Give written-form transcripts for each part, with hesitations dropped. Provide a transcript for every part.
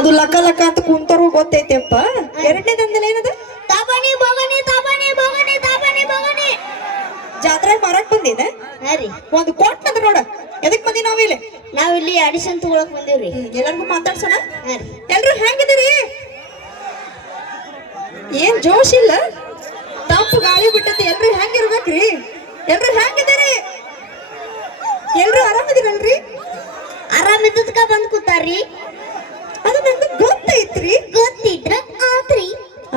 ಅದು ಲಕ ಲಕ ಅಂತ ಕುಂತರು ಗೊತ್ತೈತೆಪ್ಪ. ಎರಡನೇ ದಂಧೆಲಿ ಏನದ? ತಾಬಾನಿ ಬೋಗನಿ ತಾಬಾನಿ ಬೋಗನಿ ತಾಬಾನಿ ಬೋಗನಿ. ಜಾತ್ರೆ ಮಾರಕ್ ಬಂದಿದೆ. ಒಂದು ಕೋಟ್ ನದ ನೋಡ. ಎದಕ್ ಬಂದಿ ನಾವಿಲ್ಲಿ? ನಾವಿಲ್ಲಿ ಆಡಿಷನ್ ತಗೊಳಕ್ ಬಂದೇವ್ರಿ. ಎಲ್ಲರಿಗೂ ಮಾತಾಡ್ಸೋಣ. ಎಲ್ರು ಹೆಂಗಿದ್ದೀರಿ? ಏನ್ ಜೋಶ್ ಇಲ್ಲ? ತಂಪು ಗಾಳಿ ಬಿಟ್ಟೈತಿ. ಎಲ್ರು ಹೆಂಗಿರ್ಬೇಕ್ರಿ? ಎಲ್ರು ಹೆಂಗಿದ್ದೀರಿ? ಎಲ್ರು ಆರಾಮಿದ್ದೀರಲ್ರಿ? ಆರಾಮಿದ್ದಕ್ಕ ಬಂದ್ ಕೂತಾರ್ರಿ. ಅದು ನಂಗೆ ಗೊತ್ತೈತ್ರಿ. ಗೊತ್ತಿದ್ರ ಆತ್ರಿ.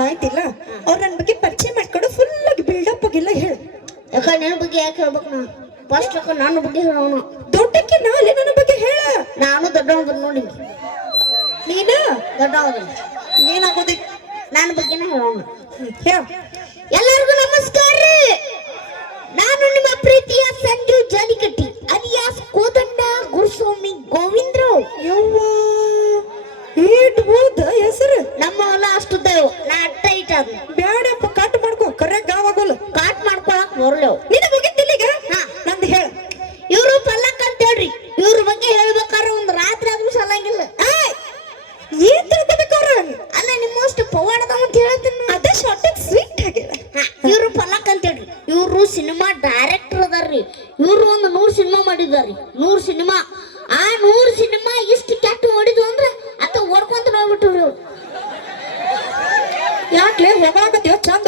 ಆಯ್ತಿಲ್ಲ, ಅವ್ರು ನನ್ನ ಬಗ್ಗೆ ಪರಿಚಯ ಮಾಡ್ಕೊಂಡು ಫುಲ್ ಆಗಿ ಬಿಲ್ಡಪ್ ಆಗಿಲ್ಲ ಹೇಳು. ಯಾಕ ನನ್ನ ಬಗ್ಗೆ ಯಾಕೆ ಹೇಳ್ಬೇಕು? ನಾ ಫಸ್ಟ್ ನನ್ನ ಬಗ್ಗೆ ಹೇಳೋಣ. ದೊಡ್ಡಕ್ಕೆ ನಾಳೆ ನನ್ನ ಬಗ್ಗೆ ಹೇಳ. ನಾನು ದೊಡ್ಡವದ್ರ ನೋಡಿ. ನೀನ ದೊಡ್ಡವದ್ರ ಏನಾಗೋದಿ? ನನ್ನ ಬಗ್ಗೆನೇ ಹೇಳೋಣ. ಹೇಳ. ಎಲ್ಲರಿಗೂ ನಮಸ್ಕಾರ. ನಾನು ನಿಮ್ಮ ಪ್ರೀತಿಯ ಸಂಜು ಜಾಲಿಕಟ್ಟಿ ಅಲಿಯಾಸ್ ಕೋದಂಡ ಗುರುಸ್ವಾಮಿ ಗೋವಿಂದರಾವ್. ಯವ್ವ ಏಟ್ ಹೋದ ಹೆಸರು. ನಮ್ಮ ಹೊಲ ಅಷ್ಟು ದೇವ್ ನಾ ಅಟ್ಟ ಇಟ್ಟ ಅದು ಬ್ಯಾಡಪ್ಪ. ಕಟ್ ಮಾಡ್ಕೋ. ಕರೆ ಗಾವಾಗೋಲ್ಲ. ಕಾಟ್ ಮಾಡ್ಕೊಳಕ್ ಬರ್ಲೇವ್. ನಿನ್ನ ಮುಗಿತಿಲ್ಲಿಗ. ನಂದು ಹೇಳ. ಇವ್ರು ಪಲ್ಲಕ್ ಅಂತ ಹೇಳ್ರಿ. ಇವ್ರ ಬಗ್ಗೆ ಹೇಳ್ಬೇಕಾದ್ರೆ ಒಂದ್ ರಾತ್ರಿ ಆದ್ರೂ ಸಲಂಗಿಲ್ಲ. ಏನ್ ತಿಳ್ಕೊಬೇಕವ್ರ? ಅಲ್ಲ ನಿಮ್ಮಷ್ಟು ಪವಾಡದ ಅಂತ ಹೇಳ್ತೀನಿ. ಅದೇ ಶಾರ್ಟ್ ಸ್ವೀಟ್ ಆಗ್ಯದ. ಇವ್ರು ಪಲ್ಲಕ್ ಅಂತ ಹೇಳ್ರಿ. ಇವ್ರು ಸಿನಿಮಾ ಡೈರೆಕ್ಟರ್ ಅದಾರ್ರಿ. ಇವ್ರು ಒಂದು 100 ಸಿನಿಮಾ ಮಾಡಿದಾರ್ರಿ. 100 ಸಿನಿಮಾ. ಆ 100 ಸಿನಿಮಾ ಇಷ್ಟು ಕೆಟ್ಟ ಹೊಡಿದ್ವು ಅಂದ್ರೆ ಅಂತ ಓಡ್ಕೊಂತ ಹೋಗ್ಬಿಟ್ರು ಇವ್ರು. ಯಾಕ್ಲೆ ಹೊಗಳಾಕತ್ತೀವ? ಚಂದ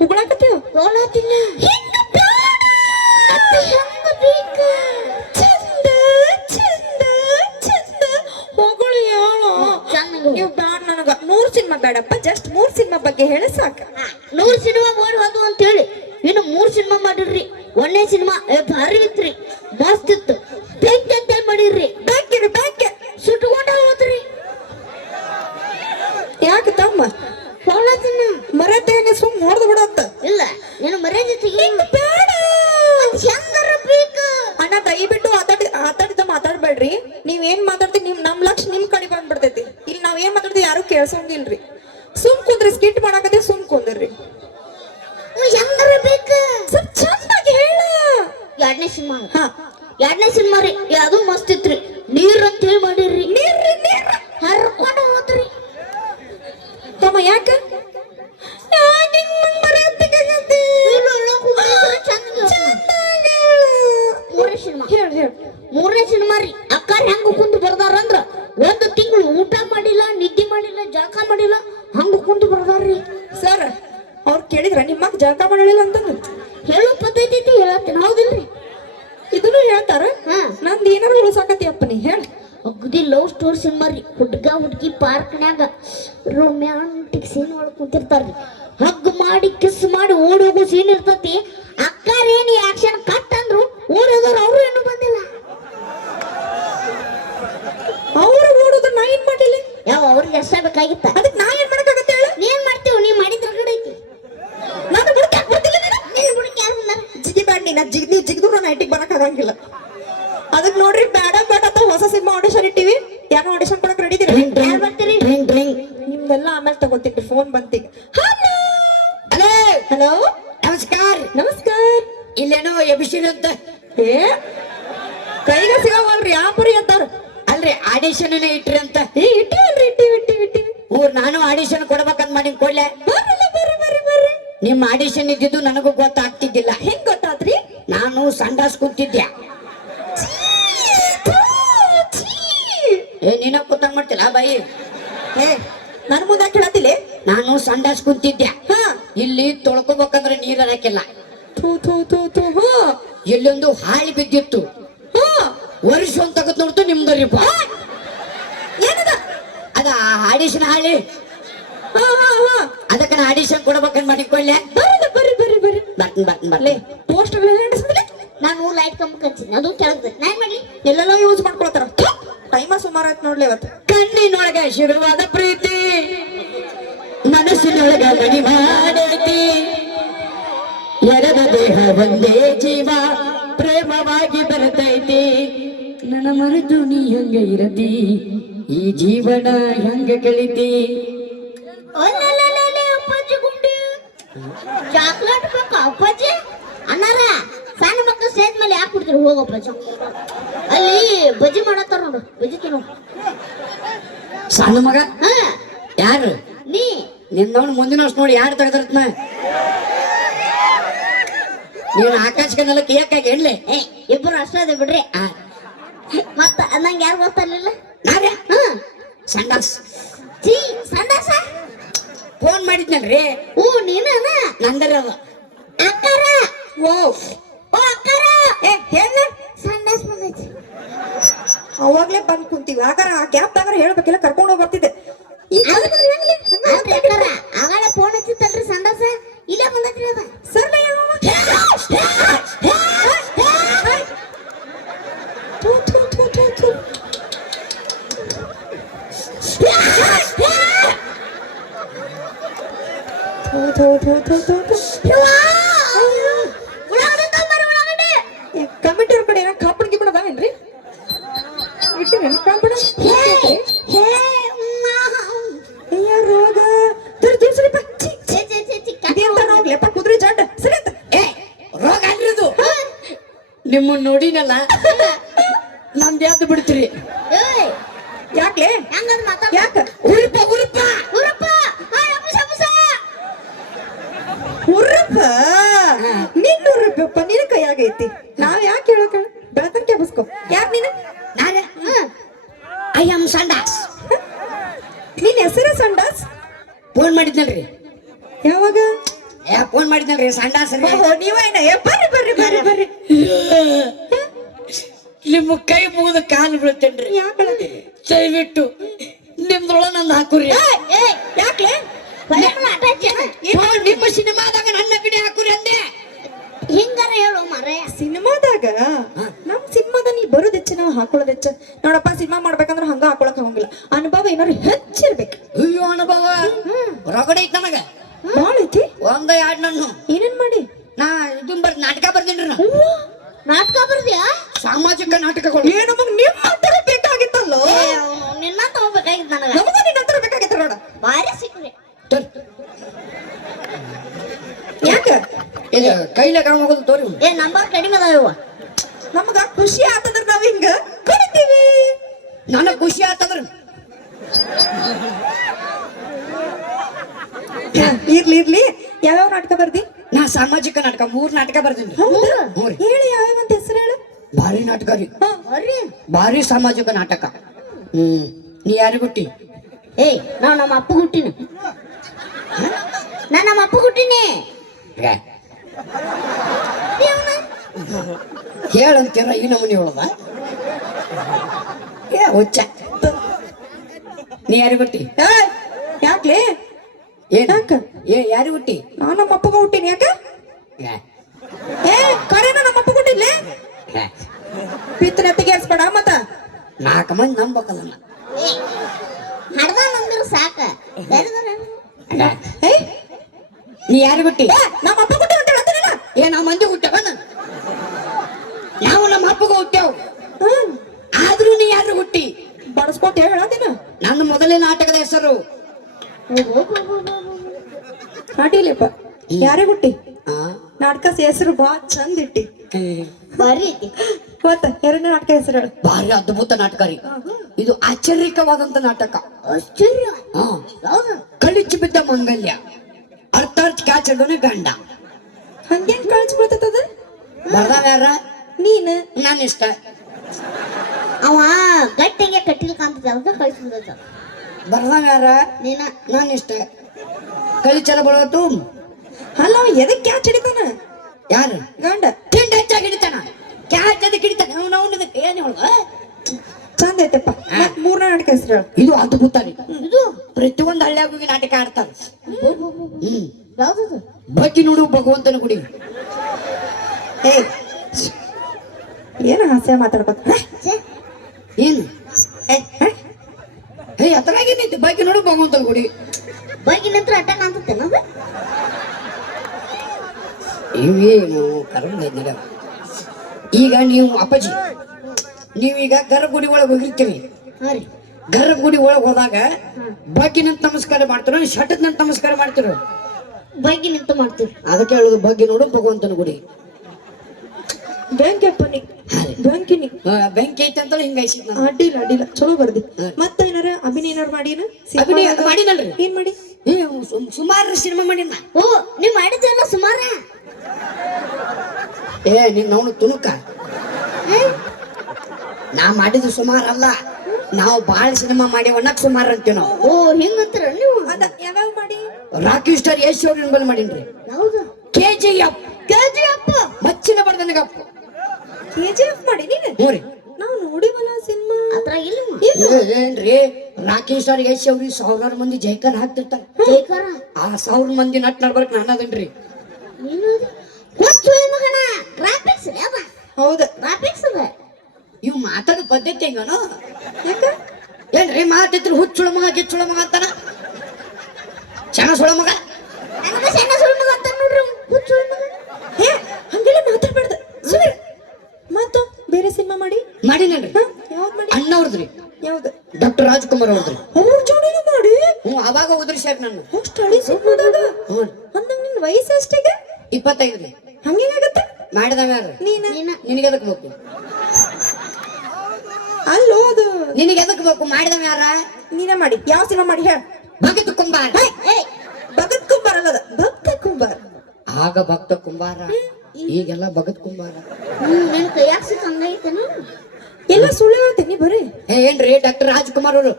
ಹೊಗಳಾಕತ್ತೀವ. ಹೊಗಳಾತಿಲ್ಲ. ಮತ್ತೆ ಹೆಂಗ ಬೇಕ? ಚಂದ ಚಂದ ಚಂದ ಹೊಗಳು ಹೇಳು. ನೀವು ಬ್ಯಾಡ ನನಗ 100 ಸಿನಿಮಾ ಬೇಡಪ್ಪ. ಜಸ್ಟ್ 3 ಸಿನಿಮಾ ಬಗ್ಗೆ ಹೇಳ ಸಾಕ. 100 ಸಿನಿಮಾ ಓಡಿ ಹೋದ್ವು ಅಂತ ಹೇಳಿ ಇನ್ನು 3 ಸಿನಿಮಾ ಮಾಡಿರ್ರಿ. 1ನೇ ಸಿನಿಮಾ ಭಾರಿ ಇತ್ರಿ, ಮಸ್ತ್ ಇತ್ತು. ಬೆಂಕಿ ಅಂತ ಮಾಡಿರ್ರಿ. ಬ್ಯಾಕೆ ಸುಟ್ಕೊಂಡ ಹೋದ್ರಿ. ಯಾಕೆ ತಮ್ಮ ಹೊಗಳತಿನ ಮರತೇನೆ ಸುಮ್ ನೋಡ್ದು ಬಿಡತ್ತ. ಇಲ್ಲ ನೀನು ಮರ್ಯಾದೆ ತೆಗಿ. ಬೇಡ ಹೆಂಗರ ಬೇಕ ಅಣ್ಣ. ದಯವಿಟ್ಟು ಆತಾಡಿದ ಮಾತಾಡ್ಬೇಡ್ರಿ. ನೀವ್ ಏನ್ ಮಾತಾಡ್ತೀವಿ ನಮ್ ಲಕ್ಷ ನಿಮ್ ಕಡೆ ಬಂದ್ಬಿಡ್ತೈತಿ. ಇಲ್ಲಿ ನಾವ್ ಏನ್ ಮಾತಾಡ್ತೀವಿ ಯಾರು ಕೇಳ್ಸಂಗಿಲ್ರಿ. ಸುಮ್ ಕುಂದ್ರಿ. ಸ್ಕಿಟ್ ಮಾಡಾಕತ್ತೀವಿ, ಸುಮ್ ಕುಂದ್ರಿ. ಹೆಂಗರ ಬೇಕ ಸ್ವಲ್ಪ ಚಂದಾಗಿ ಹೇಳ. 2ನೇ ಸಿನಿಮಾ. 2ನೇ ಸಿನಿಮಾ ರೀ. ಅದು ಮಸ್ತ್ ಇತ್ರಿ. ನೀರ್ ಅಂತ ಹೇಳಿ ಮಾಡಿರ್ರಿ. ನೀರ್ ಹರ್ಕೊಂಡ ಹೋದ್ರಿ. ತಮ್ಮ ಯಾಕ ಮೂರನೇ ಸಿನಿಮಾ ರೀ. ಅಕ್ಕಾರ ಹೆಂಗ ಕುಂತು ಬರ್ದಾರಂದ್ರ 1 ತಿಂಗಳು ಊಟ ಮಾಡಿಲ್ಲ, ನಿದ್ದೆ ಮಾಡಿಲ್ಲ, ಜಳಕ ಮಾಡಿಲ್ಲ, ಹಂಗ ಕುಂತು ಬರ್ದಾರ್ರಿ. ಸರ್ ಅವ್ರು ಕೇಳಿದ್ರ ನಿಮ್ಮಗ್ ಜಳಕ ಮಾಡಿಲ್ಲ ಅಂತಂದು ಹೇಳೋ ಪದ್ಧತಿ ಐತಿ ಹೇಳತ್ತೀನಿ. ಹೌದಿಲ್ರಿ? ಇದನ್ನು ಹೇಳ್ತಾರ. ನಂದು ಏನಾರು ಉಳಿಸಾಕತಿಯಪ್ಪ ನೀ ಹೇಳ. ಅಗದಿ ಲವ್ ಸ್ಟೋರಿ ಸಿನಿಮಾ ರೀ. ಹುಡ್ಗ ಹುಡ್ಗಿ ಪಾರ್ಕ್ನ್ಯಾಗ ರೊಮ್ಯಾಂಟಿಕ್ ಸೀನ್ ಒಳಗೆ ಕುಂತಿರ್ತಾರ್ರಿ. ಹಗ್ ಮಾಡಿ ಕಿಸ್ ಮಾಡಿ ಓಡಿ ಹೋಗೋ ಸೀನ್ ಇರ್ತತಿ. ಅಕ್ಕಾರೇನು ಆಕ್ಷನ್ ಕಟ್ ಅಂದ್ರು ಓಡೋದವ್ರು ಅವರು ಏನು ಬಂದಿಲ್ಲ. ಅವ್ರು ಓಡೋದ್ರ ನಾ ಏನ್ ಮಾಡಿಲ್ಲ. ಯಾವ ಅವ್ರಿಗೆ ಎಷ್ಟ ಬೇಕಾಗಿತ್ತ? ಅದಕ್ಕೆ ನಾ ಏನ್ ಮಾಡಕ್ಕಾಗತ್ತೆ ಹೇಳ? ನೀನ್ ಮಾಡ್ತೀವಿ. ನೀ ಮಾಡಿದ್ರ ಕಡೆ ಐತಿ. ನಾನು ಬುಡಕ್ಕೆ ಯಾಕೆ ಬರ್ತಿಲ್ಲ? ನೀನ್ ಬುಡಕ್ಕೆ ಯಾರು ಬಂದಾರ? ಜಿಗಿ ಬ್ಯಾಡ. ನೀ ಜಿಗಿದು ನಾನು ನೈಟಿಗೆ ಬರಕ್ ಆಗಂಗಿಲ್ಲ. ಅದಕ್ಕೆ ನೋಡ್ರಿ ಬೇಡ ಅಂತ ಹೊಸ ಸಿನಿಮಾ ಆಡಿಷನ್ ಇಟ್ಟಿವಿ. ಯಾರು ಆಡಿಷನ್ ಕೊಡಕ್ ರೆಡಿ ಇದೀರಿ? ಯಾರು ಬರ್ತೀರಿ? ನಿಮ್ದೆಲ್ಲ ಆಮೇಲೆ ತಗೋತೀನಿ. ಫೋನ್ ಬಂತೀಗ. ಹಲೋ ಹಲೋ ನಮಸ್ಕಾರ. ನಮಸ್ಕಾರ. ಇಲ್ಲೇನೋ ಎಬಿಸಿಡಿ ಅಂತ ಏ ಕೈಗ ಸಿಗವಲ್ರಿ. ಯಾಪರಿ ಅಂತಾರ. ಅಲ್ರಿ ಆಡಿಷನ್ ಇಟ್ರಿ ಅಂತ. ಇಟ್ಟಿವಲ್ರಿ. ಇಟ್ಟಿವಿ. ನಾನು ಆಡಿಷನ್ ಕೊಡ್ಬೇಕಂತ ಮಾಡಿ ಕೊಡ್ಲೆ. ಬರ್ರಿ. ನಿಮ್ಮ ಆಡಿಷನ್ ಇದ್ದಿದ್ದು ನನಗೂ ಗೊತ್ತಾಗ್ತಿದ್ದಿಲ್ಲ. ಹೆಂಗ್ ಗೊತ್ತಾತ್ರಿ? ನಾನು ಸಂಡಾಸ್ ಕೂತಿದ್ದೆ. ನೀನ ಕೂತಂಗ್ ಮಾಡ್ತಿಲ್ಲ ಬಾಯಿ. ನನ್ ಮುಂದೆ ಕೇಳತಿಲ್ಲ. ನಾನು ಸಂಡಾಸ್ ಕುಂತಿದ್ದೆ. ಇಲ್ಲಿ ತೊಳ್ಕೊಬೇಕಂದ್ರೆ ನೀರ್ ಹಾಕಿಲ್ಲ. ಇಲ್ಲೊಂದು ಹಾಳಿ ಬಿದ್ದಿತ್ತು. ವರ್ಷ ಒಂದ್ ತಗದ್ ನೋಡ್ತು ನಿಮ್ದರಿಪ್ಪ. ಏನದ? ಅದ ಆಡಿಷನ್ ಹಾಳಿ. ಅದಕ್ಕೆ ನಾ ಆಡಿಷನ್ ಕೊಡ್ಬೇಕಂತ ಮಾಡಿ ಕೊಳ್ಳೆ. ಬರ್ರಿ. ಬರ್ತೀನಿ. ಪೋಸ್ಟರ್ ನಾನು ಲೈಟ್ ಕಂಬ ಹಚ್ಚಿದ್ದೆ. ಅದು ಕೆಳಗೆ ನಾನ್ ಮಾಡ್ಲಿ ಎಲ್ಲೆಲ್ಲೋ ಯೂಸ್ ಮಾಡ್ಕೊಳ್ತಾರ. ಟೈಮ ಸುಮಾರು ಆಯ್ತು ನೋಡ್ಲಿ ಇವತ್ತು. ಕಣ್ಣಿನೊಳಗ ಶುರುವಾದ ಪ್ರೀತಿ ಮನಸ್ಸಿನೊಳಗ ಮಣಿ ಮಾಡೈತಿ. ಎರಡ ದೇಹ ಒಂದೇ ಜೀವ ಪ್ರೇಮವಾಗಿ ಬರ್ತೈತಿ. ನನ್ನ ಮರೆತು ನೀ ಹಂಗ ಇರತಿ, ಈ ಜೀವನ ಹೆಂಗ ಕಳಿತಿ. ಅಪ್ಪಾಜಿ ಗುಂಡಿ ಚಾಕ್ಲೇಟ್ ಬೇಕಾ ಅಪ್ಪಾಜಿ? ಅಣ್ಣಾರ ಸಣ್ಣ ಮಕ್ಕಳು ಸೇದ್ ಮೇಲೆ ಯಾಕೆ ಕೊಡ್ತೀರಿ? ಹೋಗಪ್ಪಾಜಿ ಅಲ್ಲಿ ಬಜ್ಜಿ ಮಾಡತ್ತಾರ ನೋಡು. ಬಜ್ಜಿ ತಿನ್ನು. ಸಣ್ಣ ಮಗ ಹಾ ಯಾರು ನೀ ನಿನ್ನವನು ಮುಂದಿನ ವರ್ಷ ನೋಡಿ ಯಾರು ತೆಗೆದಿರ್ತನ ನೀನು ಆಕಾಶಕ್ಕೆ ನೆಲಕ್ಕೆ ಏಕಾಗಿ ಹೇಳಲಿ ಏ ಇಬ್ಬರು ಅಷ್ಟೇ ಅದೇ ಬಿಡ್ರಿ ಮತ್ತ ನಂಗೆ ಯಾರು ಗೊತ್ತಲ್ಲ ನಾವೇ ಹಾ ಸಂಡಾಸ್ ಚೀ ಸಂಡಾಸ ಫೋನ್ ಮಾಡಿದ್ನಲ್ರಿ ಓ ನೀನ ನಂದರ ಅದ ಅಕ್ಕಾರ ಓ ಓ ಅಕ್ಕಾರ ಏ ಹೇಳ ಸಂಡಾಸ್ ಬಂದೈತಿ ಅವಾಗ್ಲೇ ಬಂದ್ ಕುಂತೀವಿ ಆಗಾರ ಆ ಗ್ಯಾಪ್ ದಾಗಾರ ಹೇಳ್ಬೇಕಿಲ್ಲ ಕರ್ಕೊಂಡು ಹೋಗಿ ಬರ್ತಿದ್ದೆ ಈಗ ಆದ್ರೆ ಅಕ್ಕಾರ ಆಗಾಳ ಫೋನ್ ಹಚ್ಚಿತ್ತಲ್ರಿ ಸಂಡಾಸ ಇಲ್ಲೇ ಬಂದೈತ್ರಿ ಅದ ಸರ್ ಕಮಿಟಿ ಅವ್ರ ಕಡೆ ಏನೋ ಕಾಪಣ ಗಿಪಣ ಅದಾವೇನ್ರಿ ಇಟ್ಟಿರೇನು ಕಾಪಣ ರೋಗ ತೋರಿಸ್ರಿಪ್ಪ ಇದೇಂತ ಹೋಗ್ಲಿಪ್ಪ ಕುದುರೆ ಜಾಂಡ ಸರಿ ಆತ ಏ ರೋಗ ಅಲ್ರಿದು ನಿಮ್ಮನ್ನ ನೋಡಿನಲ್ಲ ನಮ್ದು ಯಾವ್ದು ಬಿಡ್ತೀರಿ ಯಾಕ್ಲೆ ಹೆಂಗದ್ ಮಾತಾಡ ಯಾಕ ಉರುಪ ಉರುಪ ಉರಪ್ಪ ಉರ್ರಪ್ಪ ನಿನ್ನ ಉರ್ರಪ್ಪ ನಿನ್ನ ಕೈಯಾಗೈತಿ ನಾವ್ ಯಾಕೆ ಹೇಳೋಕ ಬೆಳತನ ಕೆಬಸ್ಕೊ ಯಾಕೆ ನೀನು ನಾನೇ ಐ ಆಮ್ ಸಂಡಾಸ್ ನಿನ್ನ ಹೆಸರು ಸಂಡಾಸ್ ಫೋನ್ ಮಾಡಿದ್ನಲ್ರಿ ಯಾವಾಗ ಫೋನ್ ಮಾಡಿದ್ನಲ್ರಿ ಸಂಡಾಸ್ ಓಹೋ ನೀವೇನ ಏ ಬರ್ರಿ ಬರ್ರಿ ಬರ್ರಿ ಬರ್ರಿ ನಿಮ್ಮ ಕೈ ಮುಗಿದು ಕಾಲು ಬೀಳ್ತೇನ್ರಿ ಯಾಕಳದಿ ದಯವಿಟ್ಟು ನಿಮ್ದೊಳ ನಂದು ಹಾಕುರಿ ಯಾಕ್ಲೆ ನಿಮ್ಮ ಸಿನಿಮಾದಾಗ ನನ್ನ ಬಿಡಿ ಹಾಕುರಿ ಅಂದೆ ಹಿಂಗಾರ ಹೇಳು ಮಾರೇ ಸಿನಿಮಾದಾಗ ನಮ್ ಸಿನಿಮಾದ ನೀ ಬರೋದ್ ಹೆಚ್ಚ ನಾವು ಹಾಕೊಳ್ಳೋದ್ ಹೆಚ್ಚ ನೋಡಪ್ಪ ಸಿನಿಮಾ ಮಾಡ್ಬೇಕಂದ್ರ ಹಂಗ ಹಾಕೊಳಕ್ ಹೋಗಂಗಿಲ್ಲ ಅನುಭವ ಏನಾರು ಹೆಚ್ಚಿರ್ಬೇಕು ಅಯ್ಯೋ ಅನುಭವ ರಗಡೆ ಐತ್ ನನಗ ಬಾಳ ಐತಿ ಒಂದ ಎರಡು ನಾನು ಏನೇನ್ ಮಾಡಿ ನಾ ಇದನ್ ನಾಟಕ ಬರ್ದೇನ್ರಿ ನಾ ನಾಟಕ ಬರ್ದ್ಯಾ ಸಾಮಾಜಿಕ ನಾಟಕಗಳು ಏ ನಮಗ್ ನಿಮ್ಮ ಹತ್ರ ಬೇಕಾಗಿತ್ತಲ್ಲೋ ನಿನ್ನ ತಗೋಬೇಕಾಗಿತ್ತು ನನಗ ನಮಗ ನಿನ್ನ ಹತ್ರ ಬೇಕಾಗಿತ್ತ ನೋಡ ಭಾರಿ ಸಿಕ್ಕ್ರಿ ಯಾಕ ಇದು ಕೈಲಾಗ ಹೋಗೋದು ತೋರಿ ಏ ನಂಬರ್ ಕಡಿಮೆ ಅದಾವ ನಮಗ ಖುಷಿ ಆತಂದ್ರ ನಾವ್ ಹಿಂಗ ಕರಿತೀವಿ ನನಗ್ ಖುಷಿ ಆತಂದ್ರ ಇರ್ಲಿ ಇರ್ಲಿ ಯಾವ್ಯಾವ ನಾಟಕ ಬರ್ದಿ ನಾ ಸಾಮಾಜಿಕ ನಾಟಕ 3 ನಾಟಕ ಬರ್ತೀನಿ ಹೌದಾ ಹ್ಞೂ ರೀ. ಹೇಳಿ ಯಾವ್ಯಾವ ಅಂತ ಹೆಸರು ಹೇಳು ಭಾರಿ ನಾಟಕ ರೀ ಬರ್ರಿ ಭಾರಿ ಸಾಮಾಜಿಕ ನಾಟಕ ನೀ ಯಾರು ಬಿಟ್ಟಿ ಏಯ್ ನಾವ್ ನಮ್ಮ ಅಪ್ಪ ಹುಟ್ಟಿನಿ ನಾ ನಮ್ಮ ಅಪ್ಪ ಹುಟ್ಟಿನಿ ಹೇಳಂತೀರ ಈ ನಮೂನಿ ಹೇಳದ ಏ ಹುಚ್ಚ ನೀ ಯಾರು ಬಿಟ್ಟಿ ಯಾಕ್ಲೆ ಏನ್ ಯಾಕ ಯಾರು ಬಿಟ್ಟಿ ನಾನ್ ನಮ್ಮ ಅಪ್ಪಗ ಹುಟ್ಟಿನಿ ಯಾಕ ಏ ಕರೆನ ನಮ್ಮ ಅಪ್ಪ ಹುಟ್ಟಿದ್ಲೆ ಪಿತ್ತನೆತ್ತಿಗೆ ಏರ್ಸ್ಬೇಡ ಮತ್ತ 4 ಮಂದಿ ನಂಬಕಲ್ಲ ಹಡ್ದ ನಂದಿರು ಸಾಕ ಏ ನೀ ಯಾರು ಬಿಟ್ಟಿ ನಮ್ಮ ಅಪ್ಪ ಹುಟ್ಟಿ ಅಂತ ಹೇಳ್ತೀನಲ್ಲ ಏ ನಾವು ಮಂದಿ ಹುಟ್ಟವನ ನಾವು ನಮ್ಮ ಅಪ್ಪಗ ಹುಟ್ಟೆವು ಆದ್ರೂ ನೀ ಯಾರು ಹುಟ್ಟಿ ಬಡಸ್ಕೊತ ಹೇಳದಿನ ನನ್ನ ಮೊದಲನೇ ನಾಟಕದ ಹೆಸರು ನಾಟಿಲಿಪ್ಪ ಯಾರೇ ಹುಟ್ಟಿ ಆ, ನಾಟಕ ಹೆಸರು ಬಾ ಚಂದ ಇಟ್ಟಿ ಬರ್ರಿ ಐತಿ ಗೊತ್ತ ಎರಡನೇ ನಾಟಕ ಹೆಸರು ಹೇಳು ಭಾರಿ ಅದ್ಭುತ ನಾಟಕ ರೀ ಇದು ಆಶ್ಚರ್ಯಕವಾದಂತ ನಾಟಕ ಆಶ್ಚರ್ಯ ಹಾ ಕಳಿಚಿ ಬಿದ್ದ ಮಂಗಲ್ಯ ಅರ್ಥಾರ್ಥ ಕ್ಯಾಚಡೋನೆ ಗಂಡ ಹಂಗೇನ್ ಕಳ್ಸಿ ಬಿಡ್ತದ ಬರ್ದಾವ ಯಾರ ನೀನ್ ನಾನು ಇಷ್ಟ ಅವ ಗಟ್ಟಿಗೆ ಕಟ್ಟಿಲ್ ಕಾಂತ ಅಂತ ಕಳಿಸ್ಬಿಡ್ತ ಬರ್ದಾವ ಯಾರ ನೀನ ನಾನು ಇಷ್ಟ ಕಳಿಚಲ ಬರೋತು ಅಲ್ಲ ಅವ ಎದಕ್ ಕ್ಯಾಚ್ ಹಿಡಿತಾನ ಯಾರು ಗಂಡ ತಿಂಡಿ ಹೆಚ್ಚಾಗಿ ಹಿಡಿತಾನ ಕ್ಯಾಚ್ ಅದಕ್ಕೆ ಹಿಡಿತಾನೆ ಅವನು ಏನ್ ಹೇಳುವ ಚಂದ ಐತಪ್ಪ ಮತ್ತ್ ಮೂರನೇ ನಾಟಕ ಹೆಸರು ಹೇಳು ಇದು ಅದ್ಭುತ ರೀ ಇದು ಪ್ರತಿಯೊಂದು ಹಳ್ಳಿಯಾಗ ಹೋಗಿ ನಾಟಕ ಆಡ್ತಾರ ಯಾವ್ದದು ಬಗ್ಗೆ ನೋಡು ಭಗವಂತನ ಗುಡಿ ಏ ಏನ ಹಾಸ್ಯ ಮಾತಾಡ್ಬೇಕು ಏನು ಏ ಅದ್ರಾಗೇನೈತಿ ಬಗ್ಗೆ ನೋಡು ಭಗವಂತನ ಗುಡಿ ಬಗ್ಗೆ ನಂತರ ಅಟ್ಟ ಕಾಣ್ತೇನ ಅದು ಇವೇನು ಕರ್ಮ ಈಗ ನೀವು ಅಪ್ಪಾಜಿ ನೀವೀಗ ಗರ್ಭಗುಡಿ ಒಳಗೆ ಹೋಗಿರ್ತೀರಿ ಹಾ ರೀ ಗರ್ಭಗುಡಿ ಒಳಗೆ ಹೋದಾಗ ಬಗ್ಗಿನಂತ ನಮಸ್ಕಾರ ಮಾಡ್ತಿರೋ ಶಟದ್ನಂತ ನಮಸ್ಕಾರ ಮಾಡ್ತಿರೋ ಬಗ್ಗೆ ನಿಂತು ಮಾಡ್ತೀವಿ ಅದಕ್ಕೆ ಹೇಳುದು ಬಗ್ಗೆ ನೋಡು ಭಗವಂತನ ಗುಡಿ ಬ್ಯಾಂಕ್ ಅಪ್ಪನಿ ಬ್ಯಾಂಕಿನಿ ಬೆಂಕಿ ಐತೆ ಅಂತ ಹಿಂಗ ಐಸಿ ಅಡ್ಡಿಲ್ಲ ಅಡ್ಡಿಲ್ಲ ಚಲೋ ಬರ್ದಿ ಮತ್ತ ಏನಾರ ಅಭಿನಯ ಏನಾರ ಮಾಡೀನ ಅಭಿನಯ ಮಾಡಿನಲ್ರಿ ಏನ್ ಮಾಡಿ ಸುಮಾರು ಸಿನಿಮಾ ಮಾಡಿನ ಓ ನೀವ್ ಮಾಡಿದ್ರಲ್ಲ ಸುಮಾರ ನೀನ್ ಅವನು ತುಣುಕ ನಾ ಮಾಡಿದ್ದು ಸುಮಾರು ಅಲ್ಲ ನಾವು ಬಾಳ ಸಿನಿಮಾ ಮಾಡಿ ಒಣ್ಣಕ್ ಸುಮಾರು ಅಂತೀವಿ ನಾವು ಓ ಹಿಂಗಂತಾರ ನೀವು ಅದ ಯಾವ್ಯಾವ ಮಾಡಿ ರಾಕಿ ಸ್ಟಾರ್ ಯಶ್ ಅವ್ರ ಬಲ್ ಮಾಡೀನ್ರಿ ಹೌದು KGF ಕೇಳ್ತೀವಪ್ಪ ಮಚ್ಚಿನ ಬಡ್ದನಗಪ್ಪ KGF ಮಾಡಿ ನೀನು ಹ್ಞೂ ರೀ ನಾವು ನೋಡಿವಲ್ಲ ಸಿನಿಮಾ ಅದ್ರಾಗ ಇಲ್ಲ ಏನ್ರಿ ರಾಕಿ ಸ್ಟಾರ್ ಯಶ್ ಅವ್ರಿಗೆ 1000 ಮಂದಿ ಜೈಕರ್ ಹಾಕ್ತಿರ್ತಾರ ಜೈಕಾರ ಆ 1000 ಮಂದಿ ನಟ್ ನಡ್ಬರ್ಕ್ ನಾನು ಅದನ್ರಿ ಏನು ಹುಚ್ಚು ಮಗನ ಗ್ರಾಫಿಕ್ಸ್ ಅದ ಹೌದ ಗ್ರಾಫಿಕ್ಸ್ ಅದ ಇವ್ ಮಾತಾಡೋ ಪದ್ಧತಿ ಹೆಂಗನು ಯಾಕ ಏನ್ರಿ ಮಾತಿದ್ರು ಹುಚ್ಚುಳ ಮಗ ಗಿಚ್ಚುಳ ಮಗ ಅಂತಾನ ಚೆನ್ನ ಸುಳ ಮಗ ನನಗ ಸಣ್ಣ ಸುಳ್ಳು ಮಗ ಅಂತ ನೋಡ್ರಿ ಹುಚ್ಚು ಮಗ ಹೇ ಹಂಗೆಲ್ಲ ಮಾತಾಡ್ಬಾರ್ದು ಸುಮ್ಮನೆ ಮತ್ತ ಬೇರೆ ಸಿನಿಮಾ ಮಾಡಿ ಮಾಡಿನಲ್ರಿ ಯಾವ್ದು ಮಾಡಿ ಅಣ್ಣವ್ರದ್ರಿ ಯಾವ್ದು ಡಾಕ್ಟರ್ ರಾಜ್ಕುಮಾರ್ ಅವ್ರದ್ರಿ ಅವ್ರ ಜೋಡಿನೂ ಮಾಡಿ ಅವಾಗ ಉದ್ರಿಸ್ಯಾರ ನಾನು ಅಷ್ಟು ಹಳಿ ಸಿನಿಮಾದಾಗ ಹ್ಞೂ ಅಂದಂಗ ನಿನ್ ವಯಸ್ಸು ಎಷ್ಟಿಗೆ 25 ರೀ ಹಂಗೇನಾಗತ್ತೆ ಮಾಡಿದವ ನೀನ ನಿನಗೆ ಎದಕ್ ಬೇಕು ಅಲ್ಲೋ ಅದು ನಿನಗೆ ಎದಕ್ ಬೇಕು ಮಾಡಿದವ ಯಾರ ನೀನ ಮಾಡಿ ಯಾವ ಸಿನಿಮಾ ಮಾಡಿ ಹೇಳ ಭಗತ್ ಕುಂಬಾರ ಭಗತ್ ಕುಂಬಾರ ಅಲ್ಲದ ಭಕ್ತ ಕುಂಬಾರ ಆಗ ಭಕ್ತ ಕುಂಬಾರ ಈಗೆಲ್ಲ ಭಗತ್ ಕುಂಬಾರ ನಿನ್ ಕೈಯಾಗ ಸಿಕ್ಕಂಗೈತೇನು ಎಲ್ಲ ಸುಳ್ಳು ಹೇಳ್ತೀನಿ ಬರೀ ಏನ್ರಿ ಡಾಕ್ಟರ್ ರಾಜ್ಕುಮಾರ್ ಅವರು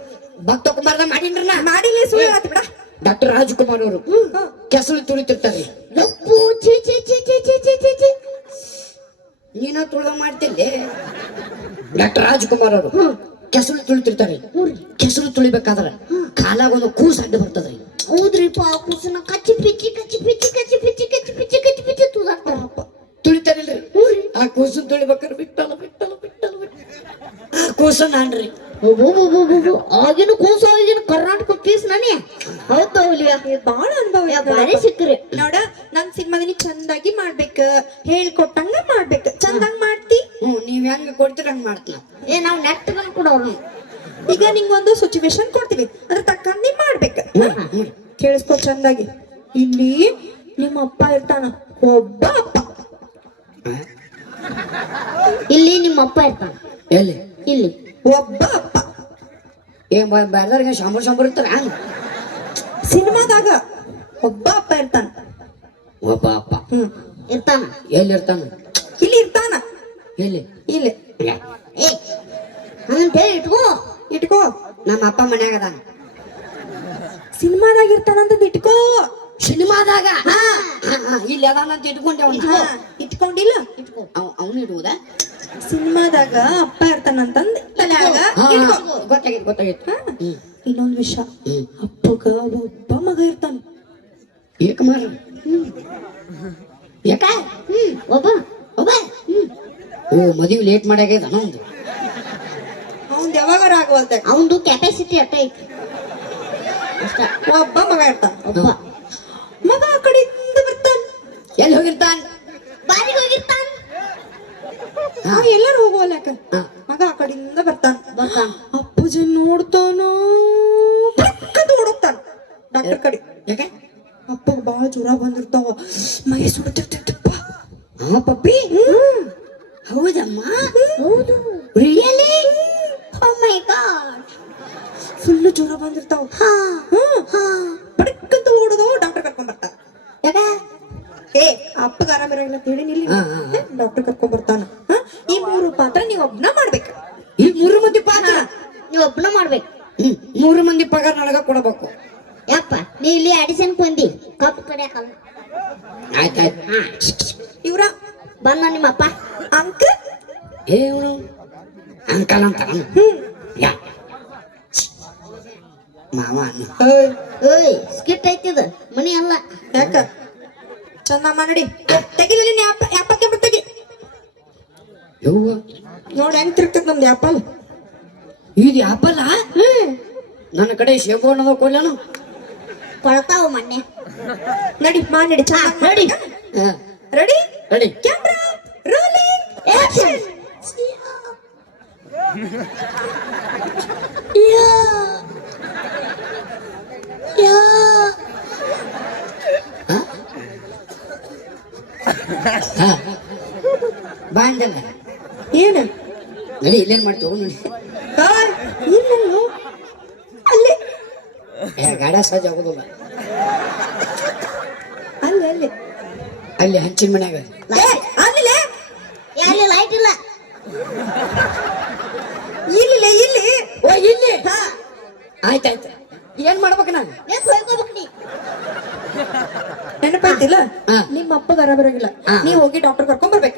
ಭಕ್ತ ಕುಂಬಾರದ ಮಾಡಿನ್ರಿ ನಾ ಮಾಡಿಲ್ಲ ಸುಳ್ಳು ಹೇಳ್ತಿ ಬಿಡ ಡಾಕ್ಟರ್ ರಾಜ್ಕುಮಾರ್ ಅವರು ಕೆಸಲು ತುಳಿತಿರ್ತಾರ್ರಿ ಲಪ್ಪು ಛೀ ಛೀ ಛೀ ಛೀ ಛೀ ಛೀ ಛೀ ಛೀ ನೀನ ತುಳ್ದ ಮಾಡ್ತಿಲ್ಲೆ ಡಾಕ್ಟರ್ ರಾಜ್ಕುಮಾರ್ ಅವರು ಕೆಸಲು ತುಳಿತಿರ್ತಾರ್ರಿ ಕೆಸಲು ತುಳಿಬೇಕಾದ್ರ ಕಾಲಾಗ ಒಂದು ಕೂಸ್ ಅಡ್ಡ ಬರ್ತದ್ರಿ ಹೌದ್ರಿಪ್ಪ ಕುಸನ ಕಚ್ಚಿ ಪಿಚ್ಚಿ ಕಚ್ಚಿ ಪಿಚ್ಚಿ ಕಚ್ಚಿ ಪಿಚ್ಚಿ ಕಚ್ಚಿ ಪಿಚ್ಚಿ ಕಚ್ಚಿ ಪಿಚ್ಚಿ ತುದಾಡ್ತಾರಪ್ಪ ತುಳಿತಾರಿಲ್ರಿ ಆ ಕೂಸನ್ ತುಳಿಬೇಕಾದ್ರೆ ಬಿಟ್ಟಲ್ಲ ಬಿಟ್ಟಲ್ಲ ಬಿಟ್ಟಲ್ಲ ಆ ಕೂಸ ನಾನ್ರಿ ಆಗಿನ ಕೂಸು ಆಗಿನ ಕರ್ನಾಟಕ ಪೀಸ್ ನಾನೇ ಹೌದು ಹುಲಿಯ ಬಾಳ ಅನುಭವ ಬಾರಿ ಸಿಕ್ಕ್ರಿ ನೋಡ ನಮ್ ಸಿನಿಮಾದಲ್ಲಿ ಚಂದಾಗಿ ಮಾಡ್ಬೇಕ ಹೇಳ್ಕೊಟ್ಟಂಗ ಮಾಡ್ಬೇಕ ಚಂದಂಗ್ ಮಾಡ್ತಿ ನೀವ್ ಹೆಂಗ ಕೊಡ್ತೀರ ಹಂಗ ಮಾಡ್ತೀನ ನಾವು ನೆಟ್ಟಗನ್ ಕೊಡೋರು ಈಗ ನಿಂಗೊಂದು ಸಿಚುವೇಶನ್ ಕೊಡ್ತೀವಿ ಅದ್ರ ತಕ್ಕಂತೆ ನೀ ಮಾಡ್ಬೇಕ ಕೇಳಿಸ್ಕೊ ಚಂದಾಗಿ ಇಲ್ಲಿ ನಿಮ್ಮ ಅಪ್ಪ ಇರ್ತಾನ ಒಬ್ಬ ಅಪ್ಪ ಇಲ್ಲಿ ನಿಮ್ಮ ಅಪ್ಪ ಇರ್ತಾನ ಎಲ್ಲಿ ಇಲ್ಲಿ ಒಬ್ಬ ಅಪ್ಪ ಬೇರೆದವ್ರಿಗೆ ಶಾಂಬರ್ ಇರ್ತಾರ ಸಿನಿಮಾದಾಗ ಒಬ್ಬ ಅಪ್ಪ ಇರ್ತಾನ ಒಬ್ಬ ಅಪ್ಪ ಇರ್ತಾನ ಎಲ್ಲಿ ಇರ್ತಾನ ಇಲ್ಲಿ ಇರ್ತಾನ ಎಲ್ಲಿ ಇಲ್ಲಿ ಏ ಹಂಗಂತ ಹೇಳಿ ಇಟ್ಕೋ ಇಟ್ಕೋ ನಮ್ಮ ಅಪ್ಪ ಮನ್ಯಾಗ ಅದಾನ ಸಿನಿಮಾದಾಗ ಇರ್ತಾನಂತ ಇಟ್ಕೋ ಸಿನಿಮಾದಾಗ ಇಲ್ಲಿ ಅದಾನಂತ ಇಟ್ಕೊಂಡೆ ಅವನು ಇಟ್ಕೊಂಡಿಲ್ಲ ಅವನು ಇಡುವುದಾ ಸಿನಿಮಾದಾಗ ಅಪ್ಪ ಇರ್ತಾನಂತಂದ್ ತಲ್ಯಾಗ ಇಟ್ಕೋ. ಗೊತ್ತಾಗಿತ್ತು ಗೊತ್ತಾಗಿತ್ತು ಇನ್ನೊಂದ್ ವಿಷಯ ಅಪ್ಪಗ ಒಬ್ಬ ಮಗ ಇರ್ತಾನ ಏಕ ಮಾರ ಯಾಕ ಒಬ್ಬ ಒಬ್ಬ ಓ ಮದುವೆ ಲೇಟ್ ಮಾಡ್ಯಾಗೈದ ಒಂದು ಅವ್ನ್ ಯಾವಾಗಾರ ಆಗವಲ್ತ ಅವಂದು ಕೆಪಾಸಿಟಿ ಅಟ್ಟ ಐತಿ ಅಷ್ಟ ಒಬ್ಬ ಮಗ ಇರ್ತಾನ ಒಬ್ಬ ಮಗ ಆ ಕಡೆಯಿಂದ ಬರ್ತಾನ ಎಲ್ಲಿ ಹೋಗಿರ್ತಾನ ಬಾರಿಗೆ ಹೋಗಿರ್ತಾನ ಎಲ್ಲಾರು ಹೋಗುವಲ್ಲ ಯಾಕ ಮಗ ಆ ಕಡೆಯಿಂದ ಬರ್ತಾನ ಬರ್ತಾನ ಅಪ್ಪಜಿ ನೋಡ್ತಾನ ಪಕ್ಕದ ಓಡೋಗ್ತಾನ ಡಾಕ್ಟರ್ ಕಡೆ ಯಾಕೆ ಅಪ್ಪಗ ಬಾಳ ಜ್ವರ ಬಂದಿರ್ತಾವ ಮೈ ಸುಡ್ತಿರ್ತಿತ್ತಪ್ಪ ಪಪ್ಪಿ ಹೌದಮ್ಮ ಹೌದು ರಿಯಲಿ ಓ ಮೈ ಗಾಡ್ ಫುಲ್ ಜ್ವರ ಬಂದಿರ್ತಾವ ಪಡಕ್ಕಂತ ಓಡೋದು ಡಾಕ್ಟರ್ ಕರ್ಕೊಂಡ್ ಬರ್ತಾನ ಯಾಕ ಏ ಅಪ್ಪಗ ಆರಾಮಿರಂಗಿಲ್ಲ ಅಂತ ಹೇಳಿ ನಿಲ್ಲಿ ಡಾಕ್ಟರ್ ಕರ್ಕೊಂಡ್ ಬರ್ತಾನ ಈ 3 ಪಾತ್ರ ನೀವ್ ಒಬ್ನ ಮಾಡ್ಬೇಕು ಈ 3 ಮಂದಿ ಪಾತ್ರ ನೀವು ಒಬ್ಬನ ಮಾಡ್ಬೇಕು 3 ಮಂದಿ ಪಗಾರ ನನಗ ಕೊಡಬೇಕು ಯಪ್ಪ ನೀ ಇಲ್ಲಿ ಅಡಿಷನ್ ಬಂದಿ ಕಪ್ ಕಡಿಯಾಕಲ್ಲ ಆಯ್ತಾಯ್ತು ಇವ್ರ ಬಂದ ನಿಮ್ಮಪ್ಪ ಅಂಕ ಇವನು ಅಂಕಲ್ ಅಂತ ಯಾ ಮಾವ ಓಯ್ ಸ್ಕಿಟ್ ಐತಿದ ಮನಿ ಅಲ್ಲ ಯಾಕ ಚಂದ ಮಾಡಿ ತೆಗಿಲಿ ನೀನ್ ಯಾಪಕ್ಕೆ ತೆಗಿ ಯವ್ವ ನೋಡಿ ಹೆಂಗ್ ತಿರ್ಗ್ತದ ನಮ್ದು ಯಾಪಲ್ ಇದು ಆಪಲ್ಲ ನನ್ನ ಕಡೆ ಶೇಬು ಹಣ್ಣದ ಕೊಲ್ಲನು ಕೊಳ್ತಾವ ಮೊನ್ನೆ ನಡಿ ಮಾಡಿ ಚಂದ ನಡಿ ready ready camera rolling action ಬಾ ಅಂದಲ್ಲ ಏನು ನಡಿ ಇಲ್ಲೇನ್ ಮಾಡ್ತೀವಿ ನೋಡಿ ಆ, ಇಲ್ಲಲ್ಲೋ ಅಲ್ಲಿ ಗಾಡ ಸಹಜ ಆಗೋದಿಲ್ಲ ಅಲ್ಲಿ ಅಲ್ಲಿ ಅಲ್ಲಿ ಹಂಚಿನ ಮನ್ಯಾಗ ಅಲ್ಲಿ ಯಾರಲ್ಲಿ ಲೈಟ್ ಇಲ್ಲ ಇಲ್ಲಿ ಇಲ್ಲಿ ಓ ಇಲ್ಲಿ ಹಾ ಆಯ್ತಾಯ್ತು ಏನ್ ಮಾಡ್ಬೇಕು ನಾನು ಏನ್ ಹೋಗ್ಕೋಬೇಕು ನೀ ನೆನಪಾಯ್ತಿಲ್ಲ ಹಾ. ನಿಮ್ಮ ಅಪ್ಪ ಬರಬರಂಗಿಲ್ಲ ಹಾ. ನೀವ್ ಹೋಗಿ ಡಾಕ್ಟರ್ ಕರ್ಕೊಂಡ್ ಬರ್ಬೇಕ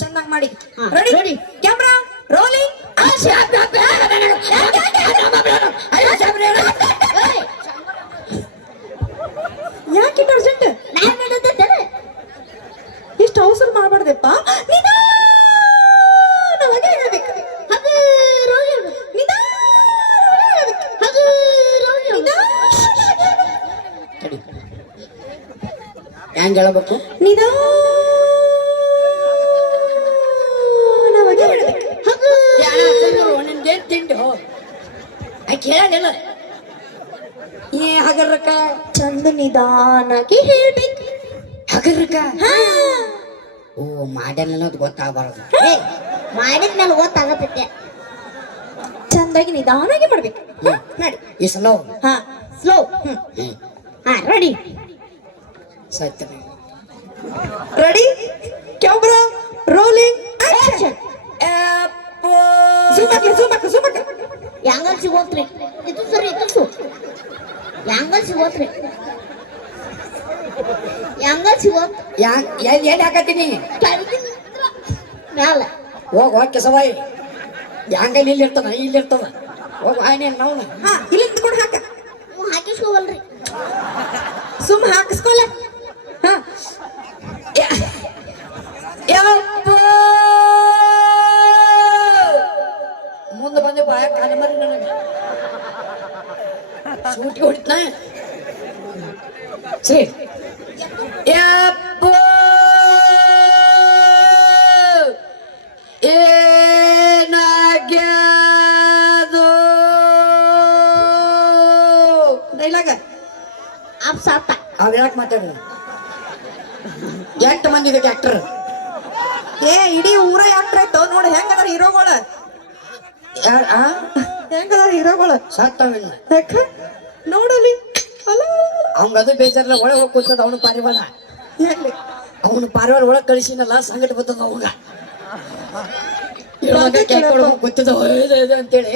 ಚೆನ್ನಾಗಿ ಮಾಡಿ ಹಾ. Ready Ready. ಕ್ಯಾಮ್ರಾ ರೋಲಿಂಗ್ ಯಾಕೆ ಅರ್ಜೆಂಟ್ ನಾನ್ ನಡೆದಿದ್ದೇನೆ ಇಷ್ಟು ಅವಸರ ಮಾಡಬಾರ್ದಪ್ಪ ನಿಧಾನವಾಗಿ ಹೇಳ್ಬೇಕು ಅದು ರೋಗಿ ನಿಧಾನವಾಗಿ ಹೇಳ್ಬೇಕು. ಅದು ರೋಗಿ ತಡಿ. ಹೆಂಗ್ ಹೇಳ್ಬೇಕು ನಿಧಾನವಾಗಿ ಹೇಳ್ಬೇಕು ಅದು ನಿಂದೇನ್ ತಿಂಡು ಆಕೆ ಹೇಳಲಿಲ್ಲ ಏ ಹಗರ್ರಕ್ಕ ಚಂದ ನಿಧಾನಾಗಿ ಹೇಳ್ಬೇಕು ಹಗರ್ರಕ್ಕ ಹಾ. ಓ ಮಾಡ್ಯಾನ ಅನ್ನೋದು ಗೊತ್ತಾಗಬಾರದು ಏ ಮಾಡಿದ್ಮೇಲೆ ಗೊತ್ತಾಗತ್ತೈತೆ ಚಂದಾಗಿ ನಿಧಾನಾಗಿ ಮಾಡ್ಬೇಕು ನೋಡಿ ಈ ಸಲ ಹಾ ಸ್ಲೋ ಹಾ ರೆಡಿ ಸತ್ಯ ರೆಡಿ ಕ್ಯಾಮ್ರಾ ರೋಲಿಂಗ್ ಆಕ್ಷನ್ ಸುಮ್ಮಕ್ಕೆ ಯಾಂಗಲ್ ಸಿಗೋತ್ರಿ ಇದು ಸರಿ ಇದು ಯಾಂಗಲ್ ಸಿಗೋತ್ರಿ ಯಾಂಗಲ್ ಸಿಗೋತ್ ಎಲ್ಲಿ ಹಾಕತ್ತೀನಿ ಮ್ಯಾಲ ಹೋಗ್ ಹೋಗ್ ಕೆಸವಾಯಿ ಹಂಗಲ್ಲಿ ಇಲ್ಲಿ ಇರ್ತದ ಇಲ್ಲಿ ಇರ್ತದ ಹೋಗ್ ಆಯ್ನೆ ನಾವು ಹಾ ಇಲ್ಲಿ ನಿಂತ್ಕೊಂಡು ಹಾಕ ನೀವು ಹಾಕಿಸ್ಕೋವಲ್ರಿ ಸುಮ್ಮ ಹಾಕಿಸ್ಕೊಲ್ಲ ಹಾ ಮುಂದೆ ಬಂದೆ ಬಾಯ ಕಾಲ ಮರಿ ನನಗೆ ಸೂಟಿ ಹೊಡಿತ ಸರಿ ಏನಾಗ್ಯಾದು ಡೈಲಾಗ ಅಪ್ ಸಾತ ಅವ್ ಯಾಕೆ ಮಾತಾಡ ಎಂಟು ಮಂದಿ ಇದೆ ಟ್ಯಾಕ್ಟರ್ ಏ ಇಡೀ ಊರ ಯಾಕ್ಟ್ರ ಆಯ್ತು ನೋಡಿ ಹೆಂಗದಾರ ಹೀರೋಗಳು ಹೆಂಗದಾರ ಹೀರೋಗಳು ಸತ್ತವಿಲ್ಲ ಯಾಕ ನೋಡಲಿ ಅಲ್ಲ ಅವಂಗ ಅದು ಬೇಜಾರಲ್ಲ ಒಳಗೆ ಹೋಗಿ ಕೂತದ ಅವನು ಪಾರಿವಾಳ ಎಲ್ಲಿ ಅವನು ಪಾರಿವಾಳ ಒಳಗೆ ಕಳಿಸಿನಲ್ಲ ಸಂಗಟ ಬರ್ತದ ಅವಾಗ ಇವಾಗ ಕೇಳ್ಕೊಂಡು ಕೂತದ ಅಂತೇಳಿ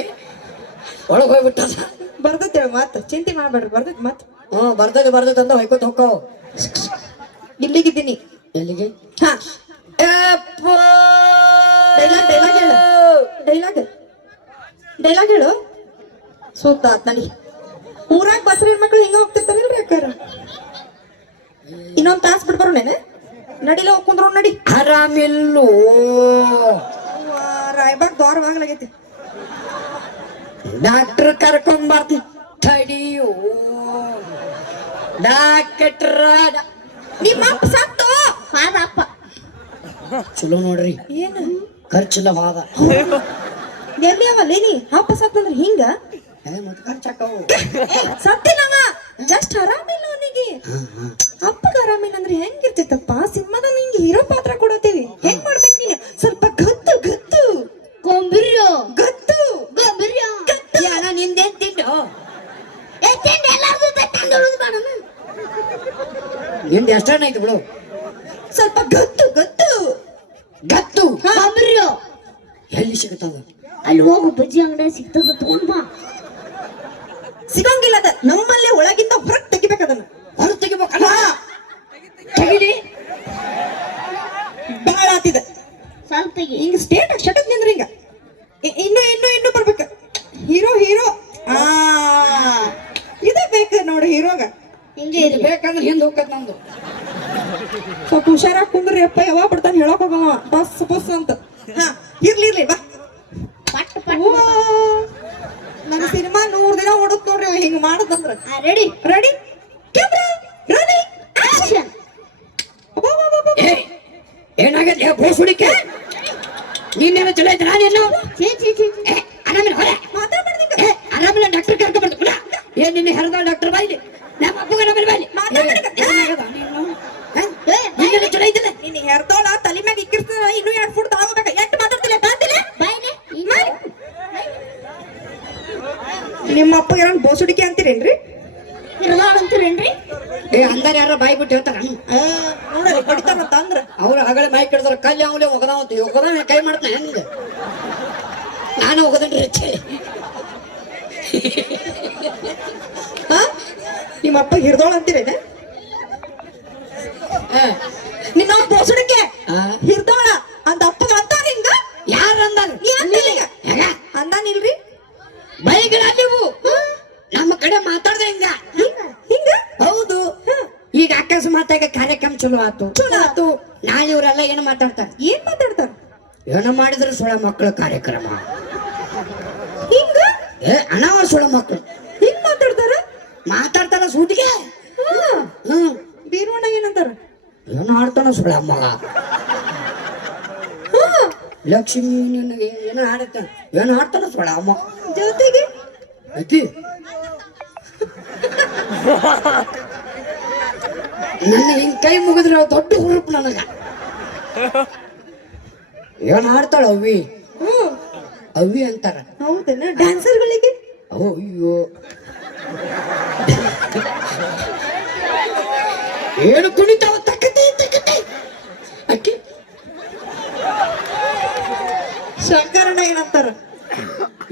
ಒಳಗೆ ಹೋಗ್ಬಿಟ್ಟದ ಬರ್ದೈತೆ ಮತ್ ಚಿಂತೆ ಮಾಡ್ಬೇಡ್ರಿ ಬರ್ದೈತಿ ಮತ್ ಬರ್ತದೆ ಅಂದ ಹೊಯ್ಕೋತ ಹೋಗ್ತಾವ ಇಲ್ಲಿಗಿದ್ದೀನಿ ಎಲ್ಲಿಗೆ ಹಾ ಡೈಲಾಗ್ ಹೇಳು ಡೈಲಾಗ್ ಹೇಳು ಸೂತ ಆತ್ ನಡಿ ಊರಾಗ ಬಸ್ರ ಮಕ್ಳು ಹಿಂಗ ಹೋಗ್ತಿರ್ತಾರಿಲ್ರಿ ಅಕ್ಕಾರ ಇನ್ನೊಂದ್ ತಾಸ್ ಬಿಡ್ಬರೋನೇನೆ ನಡಿಲ ಹೋಗ್ ಕುಂದ್ರು ನಡಿ ಆರಾಮಿಲ್ಲೋ ರಾಯಬಾಗ್ ದ್ವಾರವಾಗ್ಲಾಗೈತಿ ಡಾಕ್ಟರ್ ಕರ್ಕೊಂಡ್ ಬರ್ತೀನಿ ತಡಿಯೋ ಡಾಕ್ಟರ್ ನಿಮ್ಮ ಅಪ್ಪ ಸತ್ತು ಹಾದ ಅಪ್ಪ ಚಲೋ ನೋಡ್ರಿ ಏನು ಖರ್ಚಿಲ್ಲ ವಾದ ಎಲ್ಲಿ ಅವಲ್ಲ ನೀ ಅಪ್ಪ ಸತ್ತಂದ್ರೆ ಹಿಂಗ ಮತ್ತೆ ಖರ್ಚಾಕವು ಸತ್ತಿಲ್ಲವ ಜಸ್ಟ್ ಆರಾಮಿಲ್ಲ ಅವನಿಗೆ ಅಪ್ಪಗ ಆರಾಮಿಲ್ಲ ಅಂದ್ರೆ ಹೆಂಗಿರ್ತಿತ್ತಪ್ಪ ಸಿನಿಮಾದಾಗ ನಿಂಗೆ ಹೀರೋ ಪಾತ್ರ ಕೊಡತ್ತೀವಿ ಹೆಂಗ್ ಮಾಡ್ಬೇಕು ನೀನು ಸ್ವಲ್ಪ ಗತ್ತು ಗತ್ತು ಕೊಂಬಿರ್ಯೋ ಗತ್ತು ಗೊಂಬಿರ್ಯೋ ಯಾರ ನಿಂದೇನ್ ತಿಂಡು ಎತ್ತಿಂದ ಎಲ್ಲಾರ್ದು ತಂದೊಳದು ಬಾಣ ನಿಂದ ಎಷ್ಟಣ್ಣ ಐತಿ ಬಿಡು ಸ್ವಲ್ಪ ಗತ್ತು ಗತ್ತು ಗತ್ತು ಗೊಂಬಿರ್ಯೋ ಎಲ್ಲಿ ಸಿಗುತ್ತದ ಅಲ್ಲಿ ಹೋಗು ಬಜ್ಜಿ ಅಂಗಡಿ ಸಿಗ್ತದ ತಗೊಂಡ್ ಬಾ ಸಿಗಂಗಿಲ್ಲ ಅದ ನಮ್ಮಲ್ಲೇ ಒಳಗಿಂದ ಹೊರಗ್ ತೆಗಿಬೇಕು ಅದನ್ನ ಹೊರ ತೆಗಿಬೇಕಲ್ಲ ತೆಗಿಲಿ ಬಾಳ ಆತಿದ ಸ್ವಲ್ಪ ತೆಗಿ ಹಿಂಗ ಸ್ಟೇಟ್ ಶಟಕ್ ನಿಂದ್ರ ಹಿಂಗ ಇನ್ನು ಬರ್ಬೇಕು ಹೀರೋ ಆ ಇದ ಬೇಕು ನೋಡಿ ಹೀರೋಗ ಹಿಂಗೆ ಇರ್ಲಿ ಬೇಕಂದ್ರೆ ಹಿಂದೆ ಹೋಗತ್ ನಂದು ಸ್ವಲ್ಪ ಹುಷಾರಾಗಿ ಕುಂದ್ರಿ ಅಪ್ಪ ಯಾವಾಗ ಬಿಡ್ತಾನೆ ಹೇಳಕ್ ಹೋಗವ ಬಸ್ ಅಂತ ಹಾ ಇರ್ಲಿ ಬಾ ಪಟ್ ಪಟ್ ಅವ್ವ, ನನ್ನ ಸಿನಿಮಾ 100 ದಿನ ಓಡುತ್ತ ನೋಡ್ರಿ ಅವ ಹಿಂಗ್ ಮಾಡದಂದ್ರ ready ready camera ready action ಏ ಏನಾಗತ್ತೆ ಬೋಸುಡಿಕೆ ನೀನೇನೋ ಚಲೋ ಐತೆ ನಾನೇನು ಛೀ ಆರಾಮಿಲ್ಲ ಹೊರ ಮಾತಾಡ್ಬಾರ್ದಿಂಗ ಆರಾಮಿಲ್ಲ ಡಾಕ್ಟರ್ ಕರ್ಕೊಂಡ್ ಬರ್ತು ಬಿಡ ಏನ್ ನಿನ್ನೆ ಹರಿದ ಡಾಕ್ಟರ್ ಬಾಯ್ಲಿ ನಮ್ಮ ಅಪ್ಪಗ ನಮ್ಮ ಬಾಯ್ಲಿ ನೀನೇನೋ ಚಲೋ ಐತಲ್ಲ ನಿನ್ನ ಹೆರ್ದೋಳ ತಲೆ ಮ್ಯಾಗ ಇಕ್ಕಿರ್ತಾನ ಇನ್ನೂ 2 ಫುಟ್ ಅಂತೀರೇನ್ರಿ? ಹಿರದಾಳ ಅಂತೀರೇನ್ರಿ? ಏ ಅಂದಾರ ಯಾರ ಬಾಯಿ ಬಿಟ್ಟು ಹೇಳ್ತಾರ ನೋಡಲ್ಲ ಬಡಿತಾರಂತ ಅಂದ್ರ ಅವ್ರು ಹಗಳೆ ಮೈ ಕೆಡ್ದಾರ ಕಲ್ಲಿ ಅವಲೇ ಒಗದಾವಂತ ಒಗದ ಕೈ ಮಾಡ್ತಾನೆ ಹೆಂಗ ನಾನು ಒಗದನ್ರಿ ನಿಮ್ಮ ಅಪ್ಪ ಹಿರ್ದೋಳ ಅಂತೀರೇನ? ನಿನ್ನ ಬೋಸಡಕ್ಕೆ ಹಿರ್ದೋಳ ಅಂತ ಅಪ್ಪಗ ಅಂತಾರ ಹಿಂಗ? ಯಾರು ಅಂದಾರ ಅಂದಾನಿಲ್ರಿ ಬೈಗಳ ನೀವು ನಮ್ಮ ಕಡೆ ಮಾತಾಡ್ದೆ ಹಿಂಗ ಹಿಂಗ? ಹೌದು. ಈಗ ಅಕಸ್ಮಾತಾಗ ಕಾರ್ಯಕ್ರಮ ಚಲೋ ಆತು ನಾಳೆ ಇವರೆಲ್ಲ ಏನು ಮಾತಾಡ್ತಾರ? ಏನ್ ಮಾತಾಡ್ತಾರ? ಏನೋ ಮಾಡಿದ್ರೆ ಸುಳ ಮಕ್ಕಳ ಕಾರ್ಯಕ್ರಮ ಹಿಂಗ ಅನಾವ ಸುಳ ಮಕ್ಕಳು ಹಿಂಗ್ ಮಾತಾಡ್ತಾರ ಸೂಟಿಗೆ. ಬೀರುವಣ್ಣ ಏನಂತಾರ? ಏನು ಆಡ್ತಾನ ಸುಳ ಮಗ ಲಕ್ಷ್ಮಿ ಏನೋ ಆಡತ್ತಾನ ಏನು ಆಡ್ತಾನ ಸುಳ ಅಮ್ಮ ಜೊತೆಗೆ ಅಕ್ಕಿ ನನ್ನ ಹಿಂಗ್ ಕೈ ಮುಗಿದ್ರೆ ದೊಡ್ಡ ಹುರುಪ್ ನನಗ ಏನ್ ಆಡ್ತಾಳ ಅವಿ ಅವಿ ಅಂತಾರ. ಹೌದೇನ? ಡ್ಯಾನ್ಸರ್ಗಳಿಗೆ ಅಯ್ಯೋ ಏನು ಕುಣಿತಾವ ತಕ್ಕತೆ ತಕ್ಕತೆ ಅಕ್ಕಿ ಶಂಕರಣ್ಣ ಏನಂತಾರ?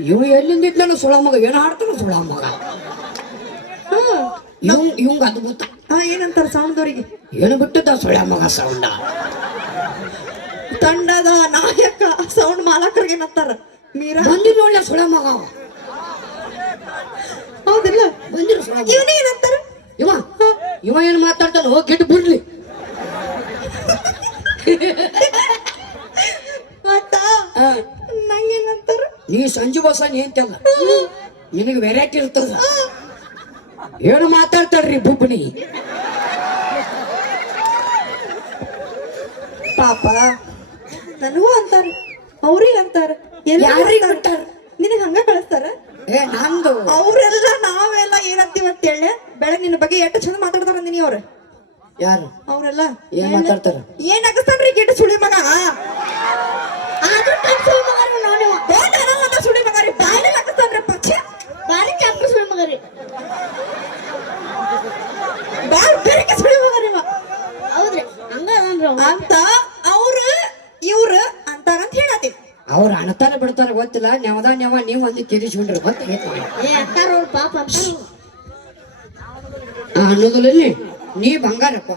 ಇವ್ ಎಲ್ಲಿಂದ ಸುಳ ಮಗ ಏನು ಆಡ್ತಾನ ಸುಳ ಮಗ ಇವಂಗ ಅದ್ಭುತ. ಏನಂತಾರ ಸೌಂಡ್ದವ್ರಿಗೆ? ಏನು ಬಿಟ್ಟದ ಸುಳ ಮಗ ಸೌಂಡ. ತಂಡದ ನಾಯಕ ಸೌಂಡ್ ಮಾಲಕರಿಗೆ ಏನಂತಾರ? ಮೀರಾ ಬಂದಿಲ್ಲ ಒಳ್ಳೆ ಸುಳ ಮಗ ಹೌದಿಲ್ಲ? ಬಂದಿರ ಸುಳ ಮಗ. ಇವನೇ ಏನಂತಾರ? ಇವ ಏನ್ ಮಾತಾಡ್ತಾನ ಕೆಟ್ಟು ಬಿಡ್ಲಿ ಮತ್ತ ನಂಗೇನಂತಾರ? ನೀ ಸಂಜು ಬಸ ನೀ ಅಂತಲ್ಲ ನಿನಗೆ ವೆರೈಟಿ ಇರ್ತದ. ಏನು ಮಾತಾಡ್ತಾಳ್ರಿ ಬುಬ್ಬನಿ ಪಾಪ ನನಗೂ ಅಂತಾರ ಅವ್ರಿಗೆ ಅಂತಾರ ಯಾರಿಗ ಅಂತಾರ? ನಿನಗ ಹಂಗ ಕಳಿಸ್ತಾರ? ನಂದು ಅವ್ರೆಲ್ಲ ನಾವೆಲ್ಲ ಏನಂತೀವಿ ಅಂತ ಹೇಳಿ ಬೆಳಗ್ಗೆ ನಿನ್ನ ಬಗ್ಗೆ ಎಷ್ಟು ಚಂದ ಮಾತಾಡ್ತಾರ ಅಂದಿನಿ ಅವ್ರ. ಯಾರು ಅವ್ರೆಲ್ಲ ಏನ್ ಮಾತಾಡ್ತಾರ? ಏನ್ ಅಗಸ್ತಾನ್ರಿ ಗಿಡ್ಡ ಸುಳಿ ಮಗ? ಸುಳಿ ಮಗ ರೀ ಬಾಯಿ ಅಗಸ್ತಾನ್ರಿ ಪಕ್ಷ ಬಾರಿ ಚಪ್ಪ ಸುಳ್ಳು ಮಗ ರೀ. ಬಾಳ್ ಬೆರಕೆ ಸುಳಿ ಮಗ ರೀ ಹೌದ್ರಿ ಹಂಗ ಅದನ್ರಿ ಅವ. ಅಂತ ಅವ್ರ ಇವ್ರ ಅಂತಾರಂತ ಹೇಳತ್ತೀವಿ. ಅವ್ರು ಅಣತಾರ ಬಿಡ್ತಾರ ಗೊತ್ತಿಲ್ಲ. ನೆವದ ನೆವ ನೀವು ಒಂದು ಕಿರಿಸ್ಕೊಂಡ್ರಿ ಗೊತ್ತಾಗೈತಿ ಅಕ್ಕಾರ ಅವ್ರ ಪಾಪ ಅಂತಾರ ಅನ್ನೋದ್ರಲ್ಲಿ ನೀ ಬಂಗಾರಪ್ಪ.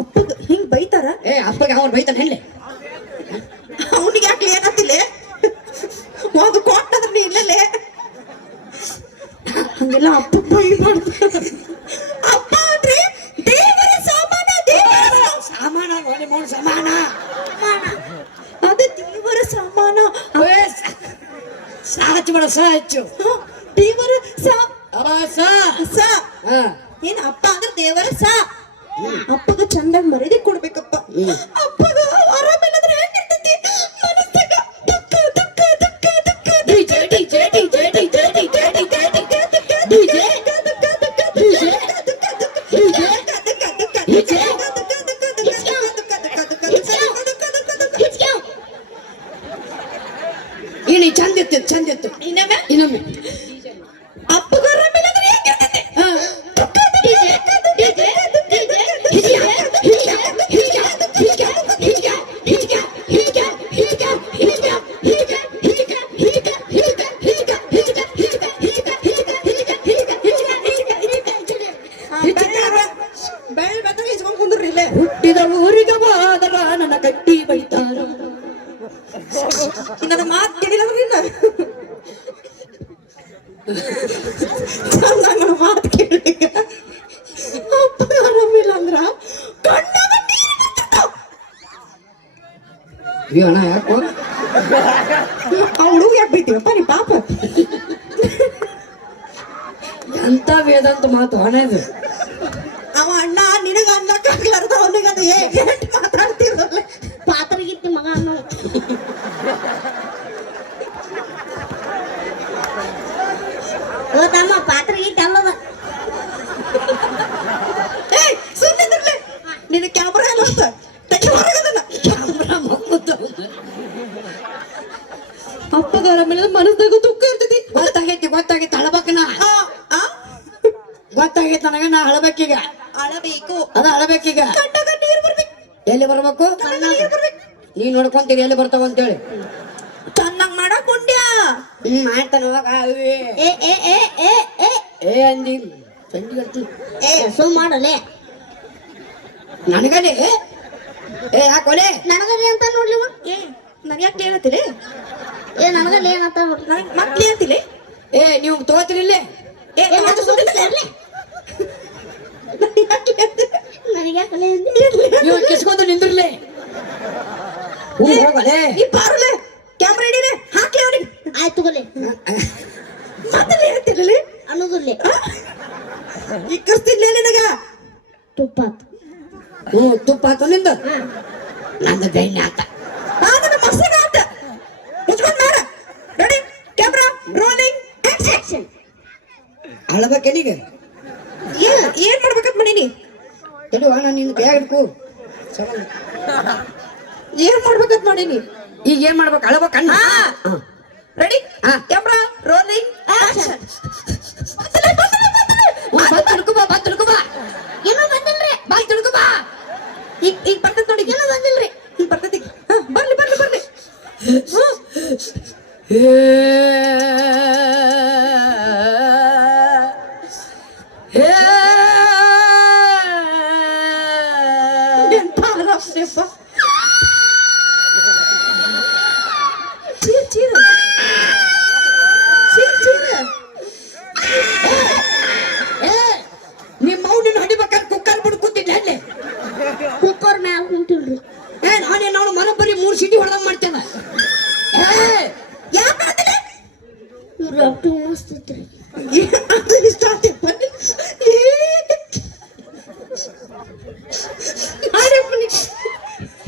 ಅಪ್ಪಗ ಹಿಂಗ್ ಬೈತಾರ? ಅಪ್ಪಗೆ ಅವ್ರು ಬೈತಾನೆ ಹೇಳಿ ಅವನಿಗೆ ಯಾಕೆ ಏನತ್ತಿಲ್ಲ ಒಂದು ಕೊಟ್ಟದ್ರ ನೀ ಇಲ್ಲಲೇ ಹಂಗೆಲ್ಲ ಅಪ್ಪ ಬೈ ಮಾಡ್ತಾರ. ಅಪ್ಪ ಅಂದ್ರೆ ದೇವರ ಸಮಾನ. ದೇವರ ಸಾಮಾನ ಸಮಾನ ಅದು ದೇವರ ಸಮಾನ. ಸಾಚು ಬೇಡ ಸಾಚು ದೇವರ ಏನ್ ಅಪ್ಪ ಅಂದ್ರೆ ದೇವರ ಅಪ್ಪಗ ಚಂದಾಗ ಮರ್ಯಾದೆ ಕೊಡ್ಬೇಕಪ್ಪ. ಅಪ್ಪಗ ಆರಾಮಿಲ್ಲದ್ರೆ ಹೆಂಗಿರ್ತೈತಿ ಮನಸ್ಸಾಗ ದುಃಖ ದುಃಖ ದುಃಖ ದುಃಖ ಇನಿ ಚಂದಿತ್ತು ಚಂದಿತ್ತು ಇನ್ನೊಮ್ಮೆ ಅಪ್ಪಗ ಆರಾಮಿಲ್ಲದ್ರೆ ಹೆಂಗಿರ್ತೈತಿ ಹುಟ್ಟಿದ ಊರಿಗೆ ಬಾದರ ನನ್ನ ಗಟ್ಟಿ ಬೈತಾರ. ನನ್ನ ಮಾತು ಕೇಳಿಲ್ಲ ನನ್ನ ಮಾತು ಕೇಳಿ ಅಪ್ಪ ಆರಾಮಿಲ್ಲ ಅಂದ್ರ ಅಣ್ಣ ಯಾಕೋ ಅವಳು ಯಾಕೆ ಬೈತೀವಪ್ಪ ನೀ ಪಾಪ? ಎಂತ ವೇದಾಂತ ಮಾತು ಹಣದು. ಅವ ಅಣ್ಣ ನಿನಗ ಅನ್ನಕ್ಕಾಗ್ಲಾರ್ದ ಅವನಿಗೆ ಅದು ಹೇಗೆ ಮಾತಾಡ್ತಿರಲ್ಲ. ಪಾತ್ರಗಿತ್ತಿ ಮಗ ಅನ್ನೋ ತಮ್ಮ ಪಾತ್ರಗಿತ್ತಿ ಅಲ್ಲದ ಸುಮ್ಮನೆ ನಿನ್ನ ಕ್ಯಾಮ್ರಾ ಎಲ್ಲ ಹೊರಗದಲ್ಲ. ಅಪ್ಪಗ ಆರಾಮಿಲ್ಲ ಮನಸ್ದಾಗ ದುಃಖ ಇರ್ತೈತಿ. ಗೊತ್ತಾಗಿತ್ತು ಅಳಬೇಕನ ಗೊತ್ತಾಗಿತ್ತು ನನಗ ನಾ ಅಳಬೇಕೀಗ ಅಳಬೇಕು ಅದ ಅಳಬೇಕೀಗ ಕಣ್ಣಾಗ ನೀರು ಬರ್ಬೇಕು ಎಲ್ಲಿ ಬರ್ಬೇಕು ನೀರು ಬರ್ಬೇಕು ನೀ ನೋಡ್ಕೊಂತೀರಿ ಎಲ್ಲಿ ಬರ್ತಾವ ಅಂತೇಳಿ ಚೆನ್ನಾಗ್ ಮಾಡಕ್ ಉಂಡ್ಯ ಮಾಡ್ತಾನ ಹೋಗ ಏ ಏ ಏ ಏ ಏ ಏ ಅಂದಿ ಸಂಜೆ ಬರ್ತೀನಿ ಸೊ ಮಾಡಲೆ ನನಗಲ್ಲಿ ಏ ಯಾಕೊಲೆ ನನಗಲ್ಲಿ ಅಂತ ನೋಡ್ಲಿವ ಏ ನನ್ ಯಾಕೆ ಹೇಳ್ತೀರಿ ಏ ನನಗಲ್ಲಿ ಏನಂತ ನೋಡ್ಲಿ ನನಗ್ ಮಕ್ಳು ಹೇಳ್ತೀನಿ ಏ ನೀವು ತಗೋತೀರಿ ಇಲ್ಲೇ ಏ ಏ ನಾನು ಸುಮ್ನೆ ನನಗೆ ಯಾಕಲೆ ನೀವು ಕಿಸ್ಕೊಂಡು ನಿಂದ್ರಲೇ ಹೋಗಲೇ ಈ ಬಾರುಲೆ ಕ್ಯಾಮ್ರಾ ಹಿಡೀರಿ ಹಾಕ್ಲಿ ಅವನಿಗೆ ಆಯ್ತು ಗೊಲೆ ಮತ್ತೆ ಹೇಳ್ತಿರ್ಲಿ ಅನ್ನೋದಿಲ್ಲ ಈ ಕರ್ಸ್ತಿದ್ಲೇ ನಿನಗ ತುಪ್ಪ ತುಪ್ಪ ಆತು ನಿಂದ ನಂದು ಬೆಣ್ಣೆ ಆತ ನನ್ನ ಮಸ್ತಿಗೆ ಆತ ಮುಚ್ಕೊಂಡ್ ಮಾಡ ರೆಡಿ ಕ್ಯಾಮ್ರಾ ರೋಲಿಂಗ್ ಆಕ್ಷನ್ ಅಳಬೇಕೇನೀಗ ಏನ್ ಮಾಡ್ಬೇಕಂತ ಮಾಡೀನಿ ತಡುವ ನಾನು ನಿನ್ನ ಕೈ ಹಿಡ್ಕು ಏನ್ ಮಾಡ್ಬೇಕಂತ ಮಾಡೀನಿ ಈಗ ಏನ್ ಮಾಡ್ಬೇಕು ಅಳಬೇಕಣ್ಣ ರೆಡಿ ಹಾ. ಕ್ಯಾಮ್ರಾ ರೋಲಿಂಗ್ ಆಕ್ಷನ್ ಬಂದ್ ತಿಳ್ಕೊಬಾ ಬಂದ್ ತಿಳ್ಕೊಬಾ ಏನೋ ಬಂದಿಲ್ರಿ ಬಂದ್ ತಿಳ್ಕೊಬಾ ಈಗ ಬರ್ತೈತಿ ನೋಡಿ ಏನೋ ಬಂದಿಲ್ರಿ ಈಗ ಬರ್ತೈತಿ ಬರ್ಲಿ ಬರ್ಲಿ ಬರ್ಲಿ ಎಂತ ಆರಾಮ್ಸೆಪ್ಪ. ಚೀರ್ ಚೀರ್ ಚೀರ್ ಚೀರ್ ನಿಮ್ಮ ಮೌನಿನ ಹೊಡಿಬೇಕಾದ್ರೆ ಕುಕ್ಕರ್ ಬಿಟ್ಟು ಕೂತಿದ್ದೆ ಅಲ್ಲಿ ಕುಕ್ಕರ್ ಮ್ಯಾಲ ಕುಂತಿಲ್ರಿ ನಾನೇ ನಾವು ಮರ ಬರೀ 3 ಸಿಟಿ ಹೊಡೆದಂಗ್ ಮಾಡ್ತೇನೆ ಯಾಕೆ ಮಾಡ್ತೀನಿ ಇವ್ರು ಆಕ್ಟಿಂಗ್ ಮಸ್ತ್ ಐತ್ರಿ ಇಷ್ಟ ಆಯ್ತು ಬನ್ನಿ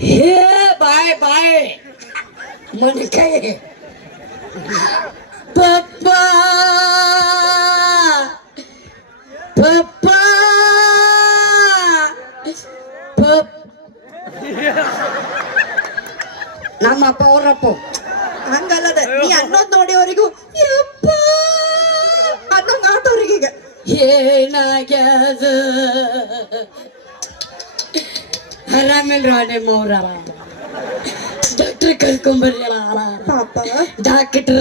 ಹೇ ಬಾಯ್ ಬಾಯ್ ಮನಕೈ ಪಪ್ಪ ಪಪ್ಪ ಪಪ್ ನಮ್ಮ ಅಪ್ಪ ಅವ್ರಪ್ಪ ಹಂಗಲ್ಲದ ನೀ ಅನ್ನೋದ್ ನೋಡಿವರಿಗೂ ಯಪ್ಪ ಅನ್ನೋಂಗ್ ಆಟೋರಿಗೆ ಈಗ ಏನಾಗ್ಯದ ಆರಾಮಿಲ್ರ ನಿಮ್ಮ ಅವ್ರ ಡಾಕ್ಟ್ರ್ ಕರ್ಕೊಂಬರ್ರಿ ಪಾಪ ಡಾಕ್ಟ್ರ್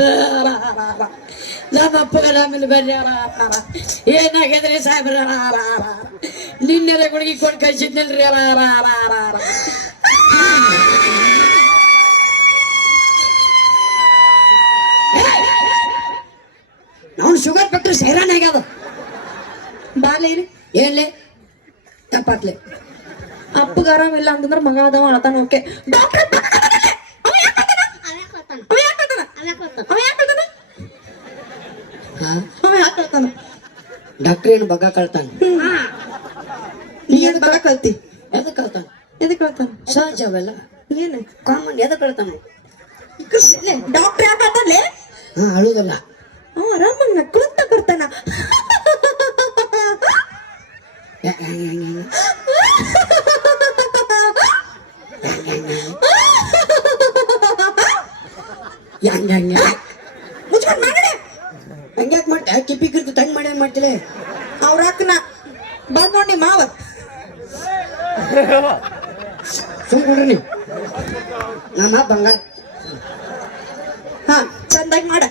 ನಮ್ಮ ಅಪ್ಪ ಆರಾಮಿಲ್ಲ ಬರ್ರಿ ಏನಾಗ್ಯದ್ರಿ ಸಾಹೇಬ್ರ ನಿನ್ನೆಲ್ಲ ಗುಡುಗಿ ಕೊಟ್ಟು ಕಳ್ಸಿದ್ನಲ್ರಿ ನಾವು ಶುಗರ್ ಫ್ಯಾಕ್ಟ್ರಿ ಸೈರಾನ್ ಆಗ್ಯಾದ ಬಾಲೆ ಇರಿ ಏನ್ಲೆ ತಪ್ಪಾತ್ಲೆ ಅಪ್ಪಗ ಆರಾಮಿಲ್ಲ ಅಂತಂದ್ರ ಮಗ ಅದಾವ ಅಳತಾನ ಓಕೆ ಡಾಕ್ಟರ್ ಡಾಕ್ಟ್ರ್ ಏನು ಬಗ್ಗ ಕಳ್ತಾನ ನೀ ಏನ್ ಬಗ ಕಲ್ತಿ ಎದಕ್ ಕಳ್ತಾನ ಎದಕ್ ಕಳ್ತಾನ ಸಹಜ ಅವೆಲ್ಲ ಏನು ಕಾಮನ್ ಎದಕ್ ಕಳ್ತಾನ ಡಾಕ್ಟರ್ ಯಾಕಂತಲೇ ಹಾ ಅಳುದಲ್ಲ ಅವ ಆರಾಮಾಗಿ ನಕ್ಕೊಂತ ಬರ್ತಾನ ಮುಚ್ಕೊಂಡ್ ಮಾಡಡೆ ಹಂಗ್ಯಾಕ್ ಮಾಡ್ತ ಕಿಪ್ಪಿ ಕಿರ್ತು ತಂಗ್ ಮಾಡಿ ಮಾಡ್ತಿಲೆ ಅವ್ರ ಅಕ್ಕನ ಬಂದ್ ನೋಡಿ ಮಾವ ಸುಮ್ ಕೊಡ್ರಿ ನಮ್ಮ ಬಂಗಾರ ಹಾ ಚಂದಾಗಿ ಮಾಡ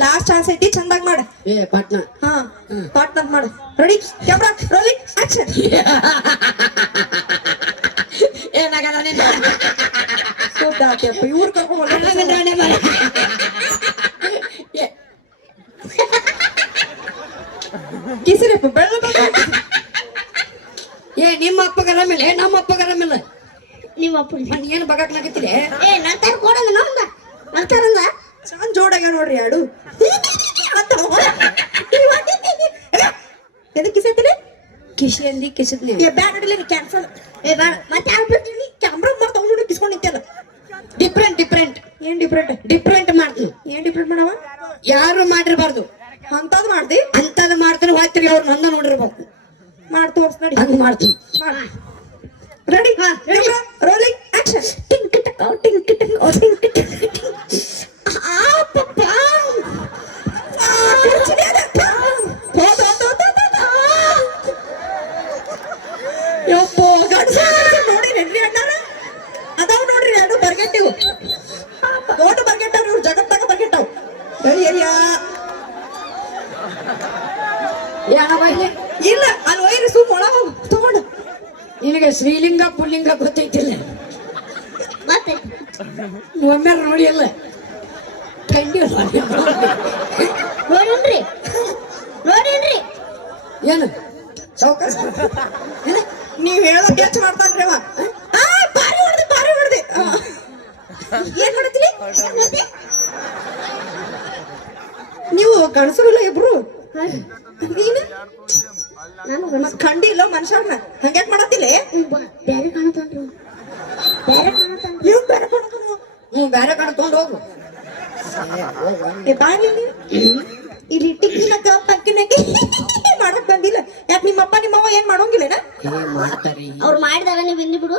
ಲಾಸ್ಟ್ ಚಾನ್ಸ್ ಐತಿ ಚಂದಾಗಿ ಮಾಡ ಏ ಪಾಟ್ನ ಹಾ ಪಾರ್ಟ್ನರ್ ಮಾಡು ರೆಡಿ ಕ್ಯಾಮ್ರಾ ರೋಲಿಂಗ್ ಆಕ್ಷನ್ ಏನಾಗಲ್ಲ ನಿನ್ನ ಸೋದಾತ್ಯಪ್ಪ ಇವ್ರು ಕರ್ಕೊಂಡು ಕಿಸಿರಪ್ಪ ಬೆಳ್ಳ ಏ ನಿಮ್ಮ ಅಪ್ಪಗ ಆರಾಮಿಲ್ಲ ನಮ್ಮ ಅಪ್ಪಗ ಆರಾಮಿಲ್ಲ ನಿಮ್ಮ ಅಪ್ಪ ಮನ್ ಏನು ಬಗಾಕ್ಲಾಕತ್ತೀರಿ ಏ ನಂತರ ಕೊಡಂಗ ನಮ್ದ ನಂತರಂದ ಚಂದ ಜೋಡಾಗ ನೋಡ್ರಿ ಯಾಡು ಅಂತ ಎದಕ್ಕೆ ಕಿಸತ್ತಿಲ್ಲ ಕಿಶೆಯಲ್ಲಿ ಕಿಸದ್ಲಿ ಏ ಬ್ಯಾಡ ನಡಿಲ್ಲ ನೀ ಕ್ಯಾನ್ಸಲ್ ಏ ಬೇಡ ಮತ್ತೆ ಯಾರು ಬಿಡ್ತೀನಿ ಕ್ಯಾಮ್ರಾ ಮಾಡಿ ತಗೊಂಡು ಕಿಸ್ಕೊಂಡು ನಿಂತಲ್ಲ ಡಿಫ್ರೆಂಟ್ ಡಿಫ್ರೆಂಟ್ ಏನ್ ಡಿಫ್ರೆಂಟ್ ಡಿಫ್ರೆಂಟ್ ಮಾಡ್ತೀನಿ ಏನ್ ಡಿಫ್ರೆಂಟ್ ಮಾಡವ ಯಾರು ಮಾಡಿರ್ಬಾರ್ದು ಅಂತದ್ ಮಾಡ್ದಿ ಅಂತದ್ ಮಾಡ್ತಾರೆ ಹೋಗ್ತೀರಿ ಅವ್ರ ನಂದ ನೋಡಿರ್ಬೇಕು ಮಾಡಿ ತೋರ್ಸ್ ನಡಿ ಹಂಗ ಮಾಡ್ತೀನಿ ರೆಡಿ ರೋಲಿಂಗ್ ಆಕ್ಷನ್ ಟಿಂಕ್ ಟಕ್ ಟಿಂಕ್ ಟಕ್ ಟಿಂಕ್ ಟಕ್ ಆ ಪಪ್ಪ ಏನ ಬಾಯ್ಲೆ ಇಲ್ಲ ಅಲ್ಲಿ ಒಯ್ರಿ ಸುಮ್ ಒಳ ಹೋಗು ತಗೊಂಡು. ನಿನಗೆ ಶ್ರೀಲಿಂಗ ಪುಲ್ಲಿಂಗ ಗೊತ್ತೈತಿಲ್ಲ ಮತ್ತೆ ಒಮ್ಮೆ ನೋಡಿ ಅಲ್ಲ ಕಂಡಿ ನೋಡಿನ್ರಿ ನೋಡಿನ್ರಿ ಏನು ಸಾವ್ಕಾಸ ನೀವ್ ಹೇಳೋದ್ ಕೆಲ್ಸ ಮಾಡ್ತಾನ್ರಿ ಅವ. ಆ, ಬಾರಿ ಹೊಡ್ದೆ ಬಾರಿ ಹೊಡ್ದೆ. ಏನ್ ಹೊಡ್ತೀರಿ ನೀವು ಗಣಸರಲ್ಲ ಇಬ್ರು? ನೀನು ನಾನು ಮತ್ ಕಂಡಿ ಇಲ್ಲ ಮನುಷ್ಯರ್ನ ಹಂಗ್ಯಾಕ್ ಮಾಡತ್ತಿಲ್ಲ? ಬೇರೆ ಕಾಣತಾನ್ರಿ ಬೇರೆ ಕಾಣತಾನ ನೀವು ಬೇರೆ ಕೊಡ್ತಾನ. ಬೇರೆ ಕಡೆ ತೊಗೊಂಡು ಹೋಗು ಏ ಬಾರಿ ಇಲ್ಲಿ ಟಿಕ್ಕಿನಕ ಪಕ್ಕಿನಕ್ಕೆ ಮಾಡಕ್ ಬಂದಿಲ್ಲ. ಯಾಕೆ ನಿಮ್ಮಪ್ಪ ನಿಮ್ಮವ್ವ ಏನ್ ಮಾಡೋಂಗಿಲ್ಲನ? ಏನ್ ಮಾಡ್ತಾರಿ ಅವ್ರು ಮಾಡಿದಾಗ ನೀವು ಹಿಂದಿ ಬಿಡು.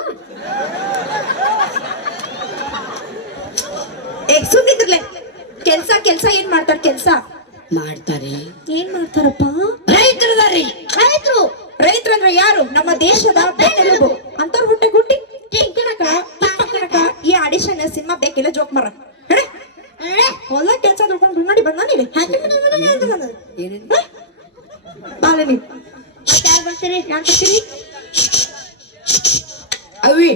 ಸುಮ್ನಿದ್ರಲೆ ಕೆಲ್ಸ ಕೆಲ್ಸ ಏನ್ ಮಾಡ್ತಾರ? ಕೆಲ್ಸ ಮಾಡ್ತಾರಿ ಏನ್ ಮಾಡ್ತಾರಪ್ಪ? ರೈತರದಾರಿ ರೈತರು ರೈತರಂದ್ರೆ ಯಾರು? ನಮ್ಮ ದೇಶದ ಬೆನ್ನೆಲುಬು. ಅಂತವ್ರ ಹುಟ್ಟೆ ಗುಟ್ಟಿ ಟಿಕ್ಕಣಕ ಪಕ್ಕಣಕ ಈ ಆಡಿಷನ್ ಸಿನಿಮಾ ಬೇಕಿಲ್ಲ ಜೋಕ್ ಮರ ಹೊಲ ಕೆಲ್ಸ ನೋಡ್ಕೊಂಡು ನೋಡಿ ಬಂದಾನಿಲ್ಲ ಏನೇನು ಬಾಲನಿ ಯಾರು ಬರ್ತೀರಿ? ಯಾಕೆ ಬರ್ತೀರಿ? ಅವಿ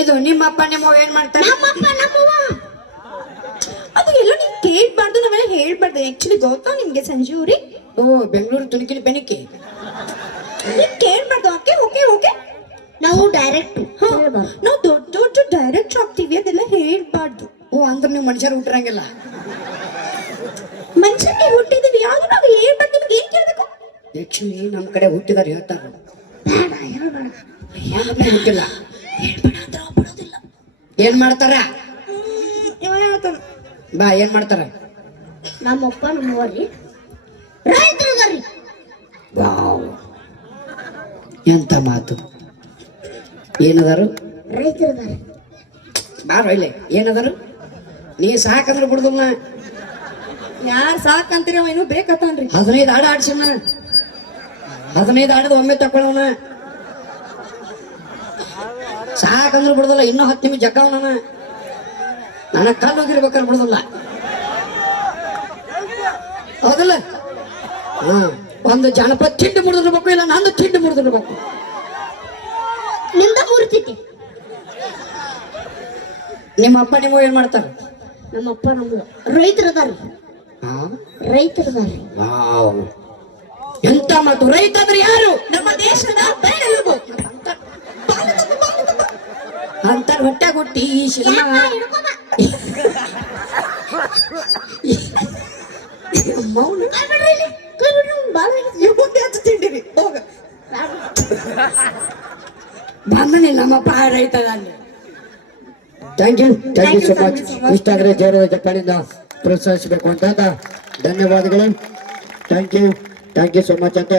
ಇದು ನಿಮ್ಮಪ್ಪ ನಿಮ್ಮವ್ವ ಏನ್ ಮಾಡ್ತಾರೆ? ನಮ್ಮಪ್ಪ ನಮ್ಮವ್ವ ಅದು ಎಲ್ಲ ನೀವ್ ಕೇಳ್ಬಾರ್ದು, ನಾವೆಲ್ಲ ಹೇಳ್ಬಾರ್ದು. ಆಕ್ಚುಲಿ ಗೊತ್ತಾ ನಿಮ್ಗೆ ಸಂಜೀವ್ರಿ? ಓ ಬೆಂಗಳೂರು ತುಣಕಿಲಿ ಬೆನಕಿ ನೀವ್ ಕೇಳ್ಬಾರ್ದು. ಓಕೆ ಓಕೆ ಓಕೆ ನಾವು ಡೈರೆಕ್ಟ್ ನಾವು ದೊಡ್ಡ ದೊಡ್ಡ ಡೈರೆಕ್ಟ್ ಆಗ್ತೀವಿ, ಅದೆಲ್ಲ ಹೇಳ್ಬಾರ್ದು. ಓ ಅಂದ್ರೆ ನೀವು ಮನುಷ್ಯರು ಹುಟ್ಟಿರಂಗಿಲ್ಲ. ಮನುಷ್ಯಕ್ಕೆ ಹುಟ್ಟಿದೀವಿ ಯಾವ್ದು ನಾವು ಹೇಳ್ಬಾರ್ದು. ನಿಮ್ಗೆ ಏನ್ ಕೇಳ್ಬೇಕು? ಆಕ್ಚುಲಿ ನಮ್ ಕಡೆ ಹುಟ್ಟಿದಾರೆ ಹೇಳ್ತಾರ ಹುಟ್ಟಿಲ್ಲ ಏನ್ ಮಾಡ್ತಾರ? ಇವ ಹೇಳ್ತಾನ ಬಾ ಏನ್ ಮಾಡ್ತಾರ? ನಮ್ಮಪ್ಪ ನಮ್ಮವ್ವ ರೀ ರೈತರು ಅದಾರಿ. ವಾವ್ ಎಂತ ಮಾತು. ಏನದಾರು? ರೈತರು ಅದಾರಿ. ಬಾರ ಇಲ್ಲಿ ಏನದಾರು? ನೀ ಸಾಕಂದ್ರೆ ಬಿಡುದಲ್ಲ. ಯಾರ್ ಸಾಕಂತೀರಿ? ಅವ ಏನೋ ಬೇಕತ್ತಾನ್ರಿ. 15 ಆಡ ಆಡ್ಸಣ 15 ಆಡದ ಒಮ್ಮೆ ತಕೊಳ್ಳವನ ಸಾಕಂದ್ರೆ ಬಿಡುದಲ್ಲ. ಇನ್ನೂ 10 ನಿಮಿಷ ಜಕ್ಕವನ ನನಗ್ ಕಲ್ಲು ಹೋಗಿರ್ಬೇಕಾದ್ರೆ ಬಿಡುದಲ್ಲ. ಹೌದಲ್ಲ? ಹಾ ಒಂದು ಜನಪದ ತಿಂಡಿ ಮುಡಿದಿರ್ಬೇಕು, ಇಲ್ಲ ನಂದು ತಿಂಡಿ ಮುಡಿದಿರ್ಬೇಕು. ನಿಮ್ದ ಮೂರ್ತಿತಿ. ನಿಮ್ಮ ಅಪ್ಪ ನಿಮ್ಮ ಏನ್ ಮಾಡ್ತಾರ? ನಮ್ಮಪ್ಪ ನಮ್ಮವ್ವ ರೈತರು ಅದಾರಿ. ಹಾ ರೈತರು ಅದಾರಿ. ವಾವ್ ಎಂತ ಮಾತು. ರೈತ ಅಂದ್ರೆ ಯಾರು? ನಮ್ಮ ದೇಶದ ಬೆನ್ನೆಲುಬು. ಅಂತ ಹೊಟ್ಟೆ ಕೊಟ್ಟಿ ಈ ಸಿನಿಮಾ ಮೌನ ಇವ್ ಮುಂದೆ ಹಚ್ಚ ತಿಂಡಿವಿ ಹೋಗ. ಬಂದನೆ ನಮ್ಮಪ್ಪ ರೈತ. Thank you so much. ಇಷ್ಟ ಆದರೆ ಜೋರದ ಜಪಾನಿಂದ ಪ್ರೋತ್ಸಾಹಿಸಬೇಕು ಅಂತ ಧನ್ಯವಾದಗಳು. ಥ್ಯಾಂಕ್ ಯು ಸೊ ಮಚ್ ಅಂತ